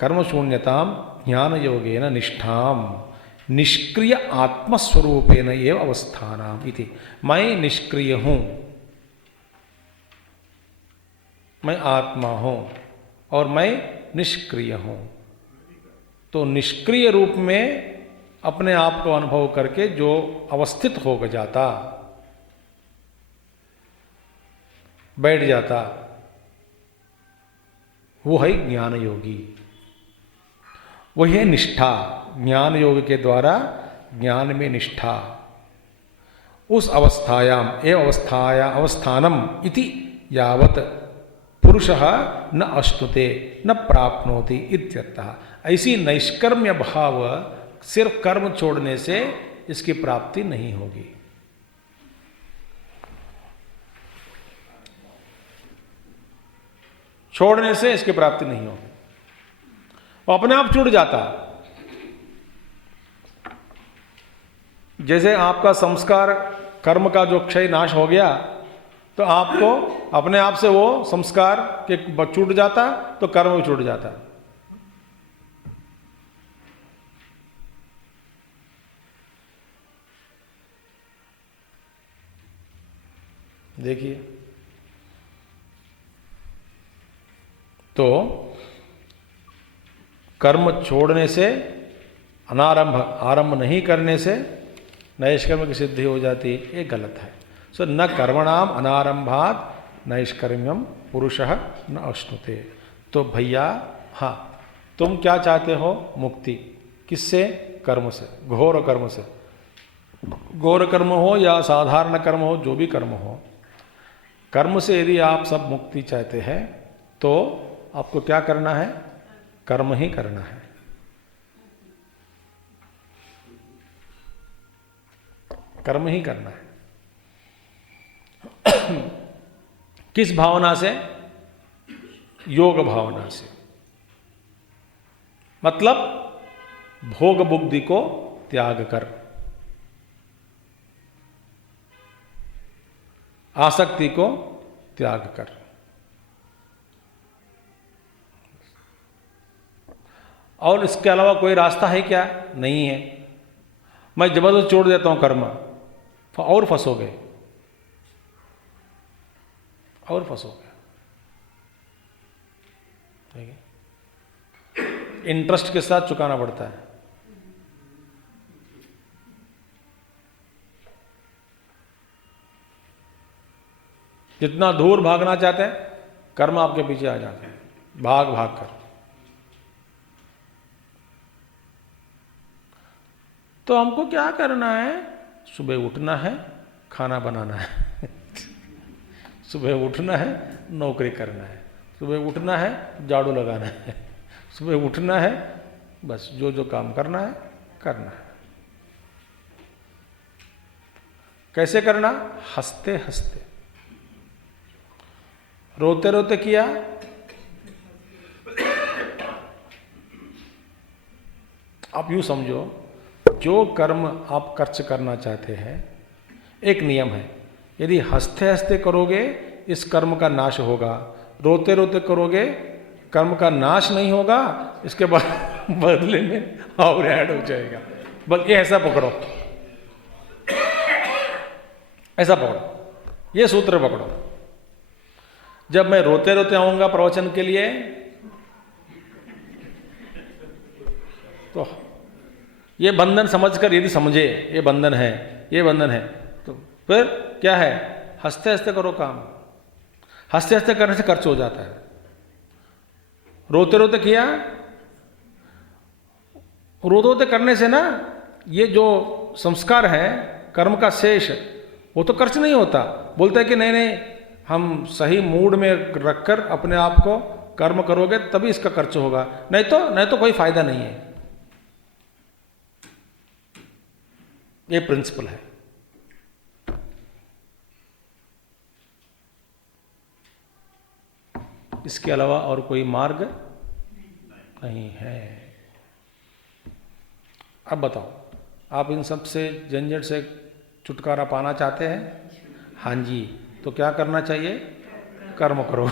कर्म शून्यताम ज्ञान योगेन निष्ठाम निष्क्रिय आत्मस्वरूपेण एव अवस्थानाम इति। मैं निष्क्रिय हूं, मैं आत्मा हूं और मैं निष्क्रिय हूं। तो निष्क्रिय रूप में अपने आप को अनुभव करके जो अवस्थित हो जाता, बैठ जाता, वो है ज्ञान योगी, वही है निष्ठा। ज्ञान योग के द्वारा ज्ञान में निष्ठा, उस अवस्थायाम एव अवस्थानम इति यावत पुरुषः न अश्नुते न प्राप्नोति इत्यर्थः। ऐसी नैष्कर्म्य भाव सिर्फ कर्म छोड़ने से इसकी प्राप्ति नहीं होगी। छोड़ने से इसकी प्राप्ति नहीं होगी, वो अपने आप छूट जाता। जैसे आपका संस्कार कर्म का जो क्षय नाश हो गया, तो आपको अपने आप से वो संस्कार के छूट जाता, तो कर्म भी छूट जाता। देखिए, तो कर्म छोड़ने से, अनारंभ, आरंभ नहीं करने से नैष्कर्म की सिद्धि हो जाती, ये गलत है। सो न कर्मणाम अनारंभात नैष्कर्म्यम पुरुषः न अश्नुते। तो भैया, हाँ, तुम क्या चाहते हो? मुक्ति। किससे? कर्म से, घोर कर्म से। घोर कर्म हो या साधारण कर्म हो, जो भी कर्म हो, कर्म से यदि आप सब मुक्ति चाहते हैं तो आपको क्या करना है? कर्म ही करना है। कर्म ही करना है। किस भावना से? योग भावना से। मतलब भोग बुद्धि को त्याग कर, आसक्ति को त्याग कर। और इसके अलावा कोई रास्ता है क्या? नहीं है। मैं जबरदस्त छोड़ देता हूं कर्म, तो और फंसोगे, और फंसोगे। इंटरेस्ट के साथ चुकाना पड़ता है। जितना दूर भागना चाहते हैं, कर्म आपके पीछे आ जाते हैं, भाग भाग कर। तो हमको क्या करना है? सुबह उठना है, खाना बनाना है। सुबह उठना है, नौकरी करना है। सुबह उठना है, झाड़ू लगाना है। सुबह उठना है, बस जो जो काम करना है करना है। कैसे करना? हंसते हंसते। रोते रोते किया, आप यूं समझो, जो कर्म आप खर्च करना चाहते हैं, एक नियम है, यदि हंसते हंसते करोगे इस कर्म का नाश होगा। रोते रोते करोगे, कर्म का नाश नहीं होगा, इसके बाद बदले में और ऐड हो जाएगा। बस ये ऐसा पकड़ो, ऐसा पकड़ो, ये सूत्र पकड़ो। जब मैं रोते रोते आऊंगा प्रवचन के लिए, तो ये बंधन समझकर यदि समझे ये बंधन है, ये बंधन है, तो फिर क्या है, हंसते हंसते करो काम। हंसते हंसते करने से खर्च हो जाता है। रोते रोते किया, रोते रोते करने से ना ये जो संस्कार है कर्म का शेष, वो तो खर्च नहीं होता। बोलते हैं कि नहीं नहीं, हम सही मूड में रखकर अपने आप को कर्म करोगे तभी इसका खर्च होगा, नहीं तो कोई फायदा नहीं है। ये प्रिंसिपल है। इसके अलावा और कोई मार्ग नहीं है। अब बताओ, आप इन सब से झंझट से छुटकारा पाना चाहते हैं? हाँ जी, तो क्या करना चाहिए? कर्म करो।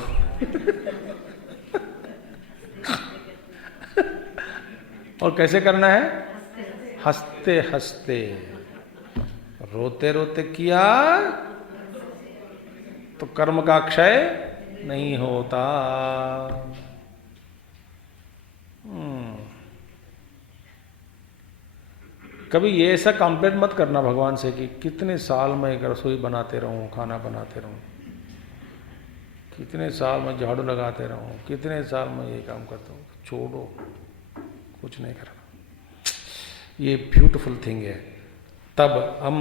और कैसे करना है? हंसते हंसते। रोते रोते किया तो कर्म का क्षय नहीं होता। कभी ये ऐसा कंप्लेंट मत करना भगवान से कि कितने साल मैं एक रसोई बनाते रहूं, खाना बनाते रहूं, कितने साल मैं झाड़ू लगाते रहूं, कितने साल मैं ये काम करता हूं। छोड़ो, कुछ नहीं करना। ये ब्यूटीफुल थिंग है। तब हम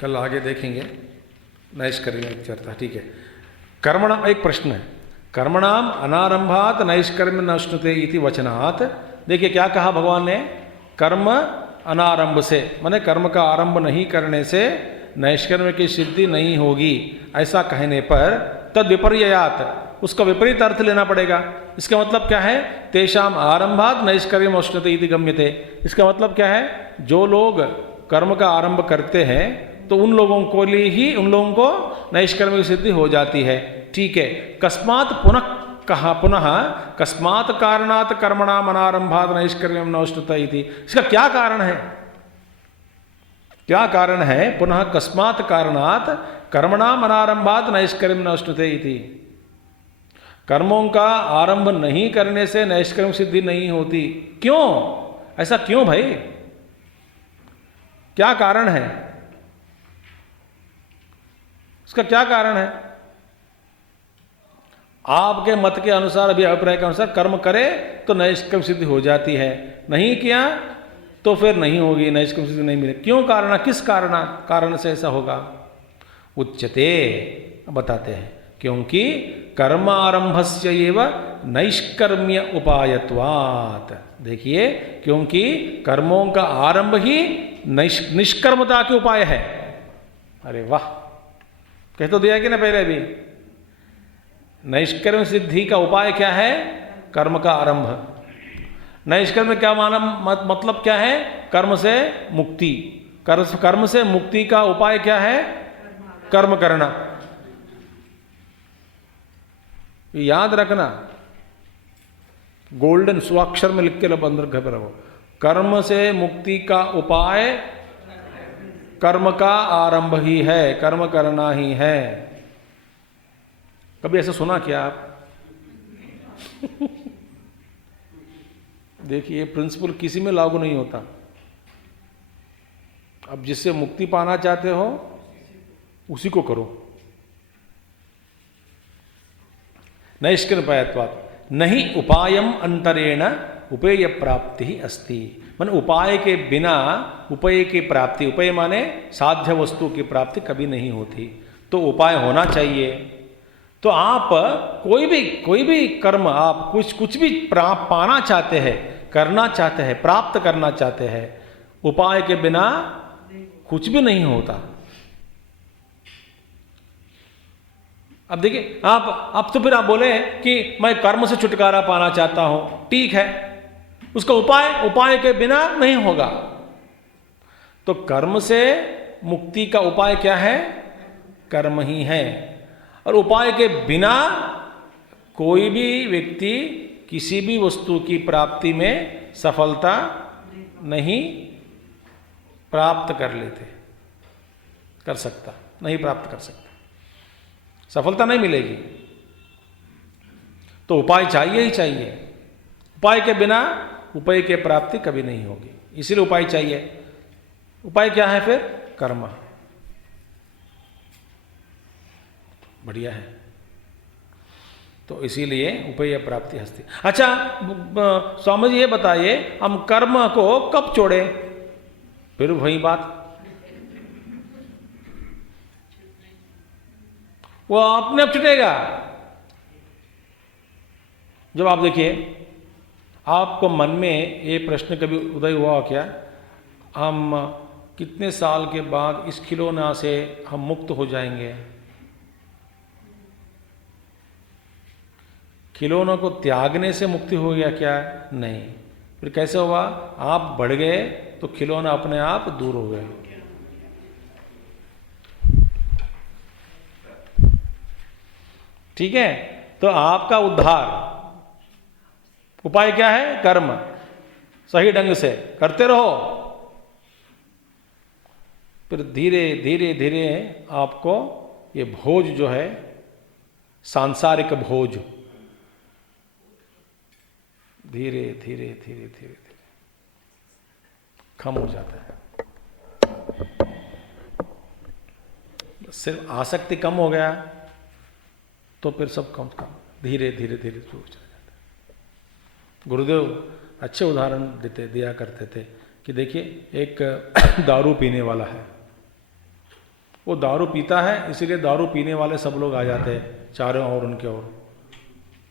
कल आगे देखेंगे नैष्कर्म्य चर्चा। ठीक है। कर्मणा, एक प्रश्न है, कर्मणाम अनारंभात नैष्कर्म्य नश्नुते इति वचनात्। देखिए क्या कहा भगवान ने, कर्म अनारंभ से, माने कर्म का आरंभ नहीं करने से नैष्कर्म्य की सिद्धि नहीं होगी, ऐसा कहने पर तद विपर्ययात, उसका विपरीत अर्थ लेना पड़ेगा। इसका मतलब क्या है? तेषाम आरंभात नैष्कर्म्यम अश्नुते इति गम्यते। इसका मतलब क्या है? जो लोग कर्म का आरंभ करते हैं तो उन लोगों को लिए ही, उन लोगों को नैष्कर्म्य की सिद्धि हो जाती है। ठीक है। कस्मात् पुनः कहा, पुनः कस्मात् कारणात् कर्मणाम अनारंभात नैष्कर्म्यम न अश्नुते इति। इसका क्या कारण है? क्या कारण है? पुनः कस्मात् कारणात् कर्मणाम अनारंभात नैष्कर्म्यम न अश्नुते इति। कर्मों का आरंभ नहीं करने से नैष्कर्म्य सिद्धि नहीं होती। क्यों? ऐसा क्यों भाई? क्या कारण है? इसका क्या कारण है? आपके मत के अनुसार, अभी अभिप्राय के अनुसार, कर्म करे तो नैष्कर्म्य सिद्धि हो जाती है, नहीं किया तो फिर नहीं होगी, नैष्कर्म्य सिद्धि नहीं मिले। क्यों कारण? किस कारण से ऐसा होगा? उच्यते, बताते हैं, क्योंकि कर्मारंभस्य एव नैष्कर्म्य उपायत्वात्। देखिए, क्योंकि कर्मों का आरंभ ही निष्कर्मता के उपाय है। अरे वाह, कह तो दिया कि ना पहले भी। नैष्कर्म्य सिद्धि का उपाय क्या है? कर्म का आरंभ। नैष्कर्म्य क्या माना, मतलब क्या है? कर्म से मुक्ति। कर्म से मुक्ति का उपाय क्या है? कर्म करना। याद रखना, गोल्डन स्वाक्षर में लिख के लो, अंदर घर रखो। कर्म से मुक्ति का उपाय कर्म का आरंभ ही है, कर्म करना ही है। कभी ऐसा सुना क्या आप? देखिए, प्रिंसिपल किसी में लागू नहीं होता। अब जिससे मुक्ति पाना चाहते हो उसी को करो। नैष्कर्म्यत्वात् नहीं उपायम अंतरेण उपेय प्राप्ति ही अस्ति। माने उपाय के बिना उपेय की प्राप्ति, उपेय माने साध्य वस्तु की प्राप्ति कभी नहीं होती। तो उपाय होना चाहिए। तो आप कोई भी कर्म आप कुछ भी पाना चाहते हैं, करना चाहते हैं, प्राप्त करना चाहते हैं, उपाय के बिना कुछ भी नहीं होता। अब देखिए, आप तो फिर आप बोले कि मैं कर्म से छुटकारा पाना चाहता हूं, ठीक है, उसका उपाय के बिना नहीं होगा। तो कर्म से मुक्ति का उपाय क्या है? कर्म ही है। और उपाय के बिना कोई भी व्यक्ति किसी भी वस्तु की प्राप्ति में सफलता नहीं प्राप्त कर सकता, नहीं प्राप्त कर सकता, सफलता नहीं मिलेगी। तो उपाय चाहिए ही चाहिए। उपाय के बिना उपाय की प्राप्ति कभी नहीं होगी, इसलिए उपाय चाहिए। उपाय क्या है फिर? कर्म। बढ़िया है। तो इसीलिए उपाय प्राप्ति हस्ती। अच्छा स्वामी जी ये बताइए, हम कर्म को कब छोड़े? फिर वही बात, वो अपने आप छूटेगा। जब आप देखिए, आपको मन में ये प्रश्न कभी उदय हुआ क्या, हम कितने साल के बाद इस खिलौना से हम मुक्त हो जाएंगे? खिलौनों को त्यागने से मुक्ति हो गया क्या? नहीं। फिर कैसे हुआ? आप बढ़ गए तो खिलौना अपने आप दूर हो गए। ठीक है? तो आपका उद्धार उपाय क्या है? कर्म। सही ढंग से करते रहो, फिर धीरे धीरे धीरे आपको ये भोज जो है, सांसारिक भोज, धीरे धीरे धीरे धीरे धीरे कम हो जाता है। सिर्फ आसक्ति कम हो गया तो फिर सब कम धीरे धीरे धीरे चला जाता है। गुरुदेव अच्छे उदाहरण दिया करते थे कि देखिए, एक दारू पीने वाला है, वो दारू पीता है, इसीलिए दारू पीने वाले सब लोग आ जाते हैं चारों ओर, उनके ओर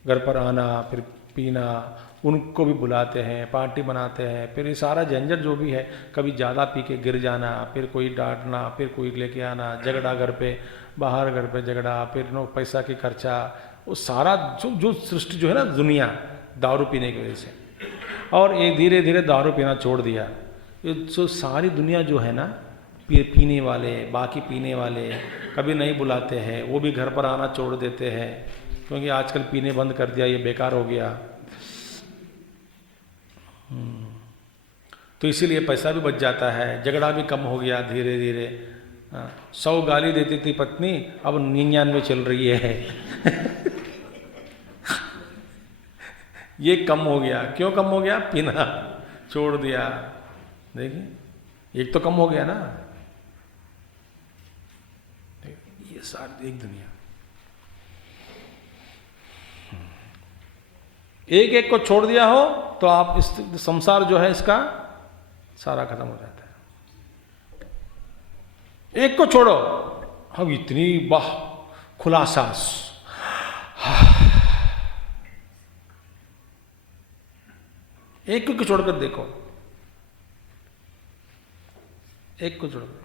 घर पर आना, फिर पीना, उनको भी बुलाते हैं, पार्टी बनाते हैं, फिर ये सारा झंझट जो भी है, कभी ज़्यादा पी के गिर जाना, फिर कोई डांटना, फिर कोई लेके आना, झगड़ा घर पे, बाहर घर पे झगड़ा, फिर नो पैसा की खर्चा, वो सारा जो सृष्टि जो है ना दुनिया, दारू पीने की वजह से। और ये धीरे धीरे दारू पीना छोड़ दिया, ये जो सारी दुनिया जो है ना, पीने वाले, बाकी पीने वाले कभी नहीं बुलाते हैं, वो भी घर पर आना छोड़ देते हैं, क्योंकि आजकल पीने बंद कर दिया, ये बेकार हो गया। तो इसीलिए पैसा भी बच जाता है, झगड़ा भी कम हो गया धीरे धीरे। 100 गाली देती थी पत्नी, अब 99 चल रही है। ये कम हो गया। क्यों कम हो गया? पीना छोड़ दिया। देखिए, एक तो कम हो गया ना, ये सारी एक दुनिया। एक एक को छोड़ दिया हो तो आप इस संसार जो है इसका सारा खत्म हो जाता है। एक को छोड़ो, अब इतनी वाह खुला सांस, एक को छोड़कर देखो, एक को छोड़कर,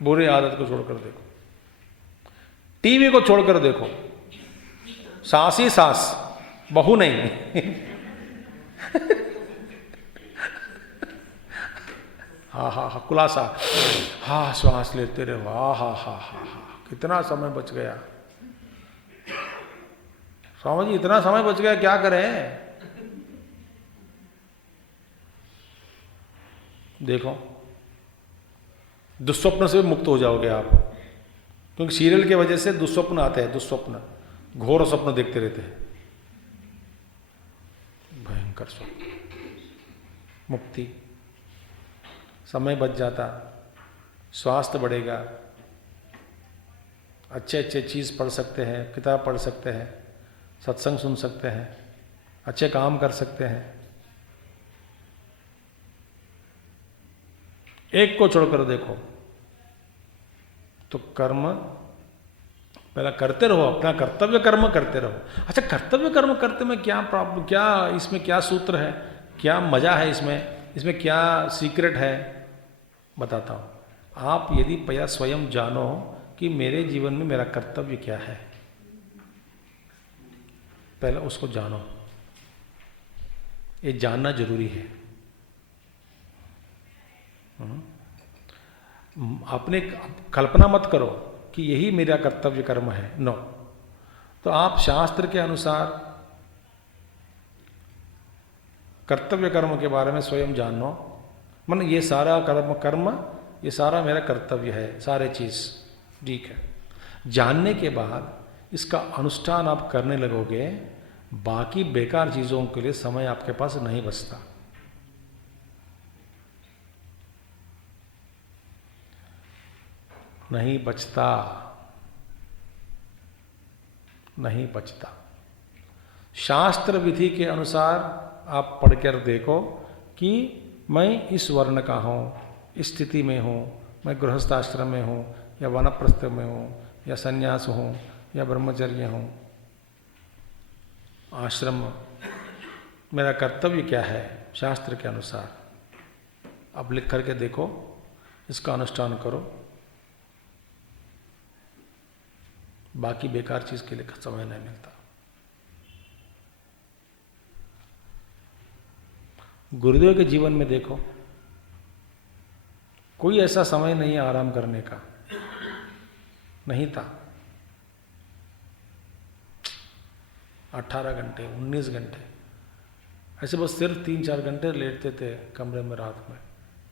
बुरी आदत को छोड़कर देखो, टीवी को छोड़कर देखो, सांस ही सांस, बहु नहीं। हा हा हा खुलासा, हा श्वास लेते रहो, हा हा हा हा हा, कितना समय बच गया। स्वामी जी इतना समय बच गया, क्या करें? देखो, दुस्वप्न से मुक्त हो जाओगे आप, क्योंकि सीरियल की वजह से दुस्वप्न आते हैं, दुस्वप्न, घोर स्वप्न देखते रहते हैं, भयंकर स्वप्न। मुक्ति, समय बच जाता, स्वास्थ्य बढ़ेगा, अच्छे अच्छे चीज़ पढ़ सकते हैं, किताब पढ़ सकते हैं, सत्संग सुन सकते हैं, अच्छे काम कर सकते हैं। एक को छोड़कर देखो तो कर्म पहला करते रहो, अपना कर्तव्य कर्म करते रहो। अच्छा, कर्तव्य कर्म करते में क्या प्रॉब्लम, क्या इसमें क्या सूत्र है, क्या मजा है इसमें क्या सीक्रेट है, बताता हूँ। आप यदि पहला स्वयं जानो कि मेरे जीवन में मेरा कर्तव्य क्या है, पहले उसको जानो, ये जानना जरूरी है। अपने कल्पना मत करो कि यही मेरा कर्तव्य कर्म है। नो, तो आप शास्त्र के अनुसार कर्तव्य कर्म के बारे में स्वयं जानो। मन ये सारा कर्म ये सारा मेरा कर्तव्य है, सारे चीज़ ठीक है। जानने के बाद इसका अनुष्ठान आप करने लगोगे, बाकी बेकार चीज़ों के लिए समय आपके पास नहीं बचता। नहीं बचता, नहीं बचता। शास्त्र विधि के अनुसार आप पढ़कर देखो कि मैं इस वर्ण का हूँ, इस स्थिति में हूँ, मैं गृहस्थाश्रम में हूँ या वानप्रस्थ में हूँ या संन्यास हूँ या ब्रह्मचर्य हूँ, आश्रम, मेरा कर्तव्य क्या है शास्त्र के अनुसार। अब लिख करके देखो, इसका अनुष्ठान करो, बाकी बेकार चीज के लिए समय नहीं मिलता। गुरुदेव के जीवन में देखो, कोई ऐसा समय नहीं है आराम करने का, नहीं था। 18 घंटे 19 घंटे ऐसे बस सिर्फ 3-4 घंटे लेटते थे कमरे में रात में,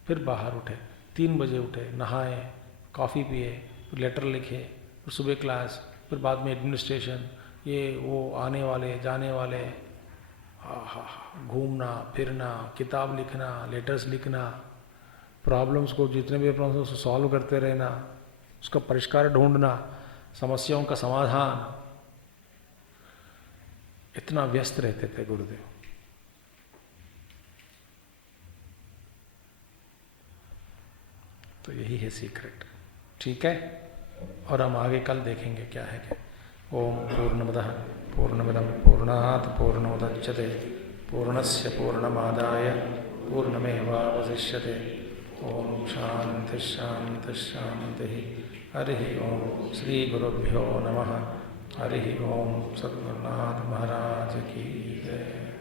फिर बाहर उठे, 3 बजे उठे, नहाए, कॉफ़ी पिए, फिर लेटर लिखे, फिर सुबह क्लास, फिर बाद में एडमिनिस्ट्रेशन, ये वो, आने वाले जाने वाले, घूमना फिरना, किताब लिखना, लेटर्स लिखना, प्रॉब्लम्स को, जितने भी प्रॉब्लम्स को सॉल्व करते रहना, उसका परिष्कार ढूंढना, समस्याओं का समाधान, इतना व्यस्त रहते थे गुरुदेव। तो यही है सीक्रेट, ठीक है। और हम आगे कल देखेंगे क्या है क्या। ओम पूर्णमदः पूर्णमिदं पूर्णात् पूर्णमुदच्यते पूर्णस्य पूर्णमादाय पूर्णमेवावशिष्यते। ओम शांति शांति शांति। हरि ओम श्री गुरुभ्यो नमः। हरि ओम सद्गुरुनाथ महाराज की जय।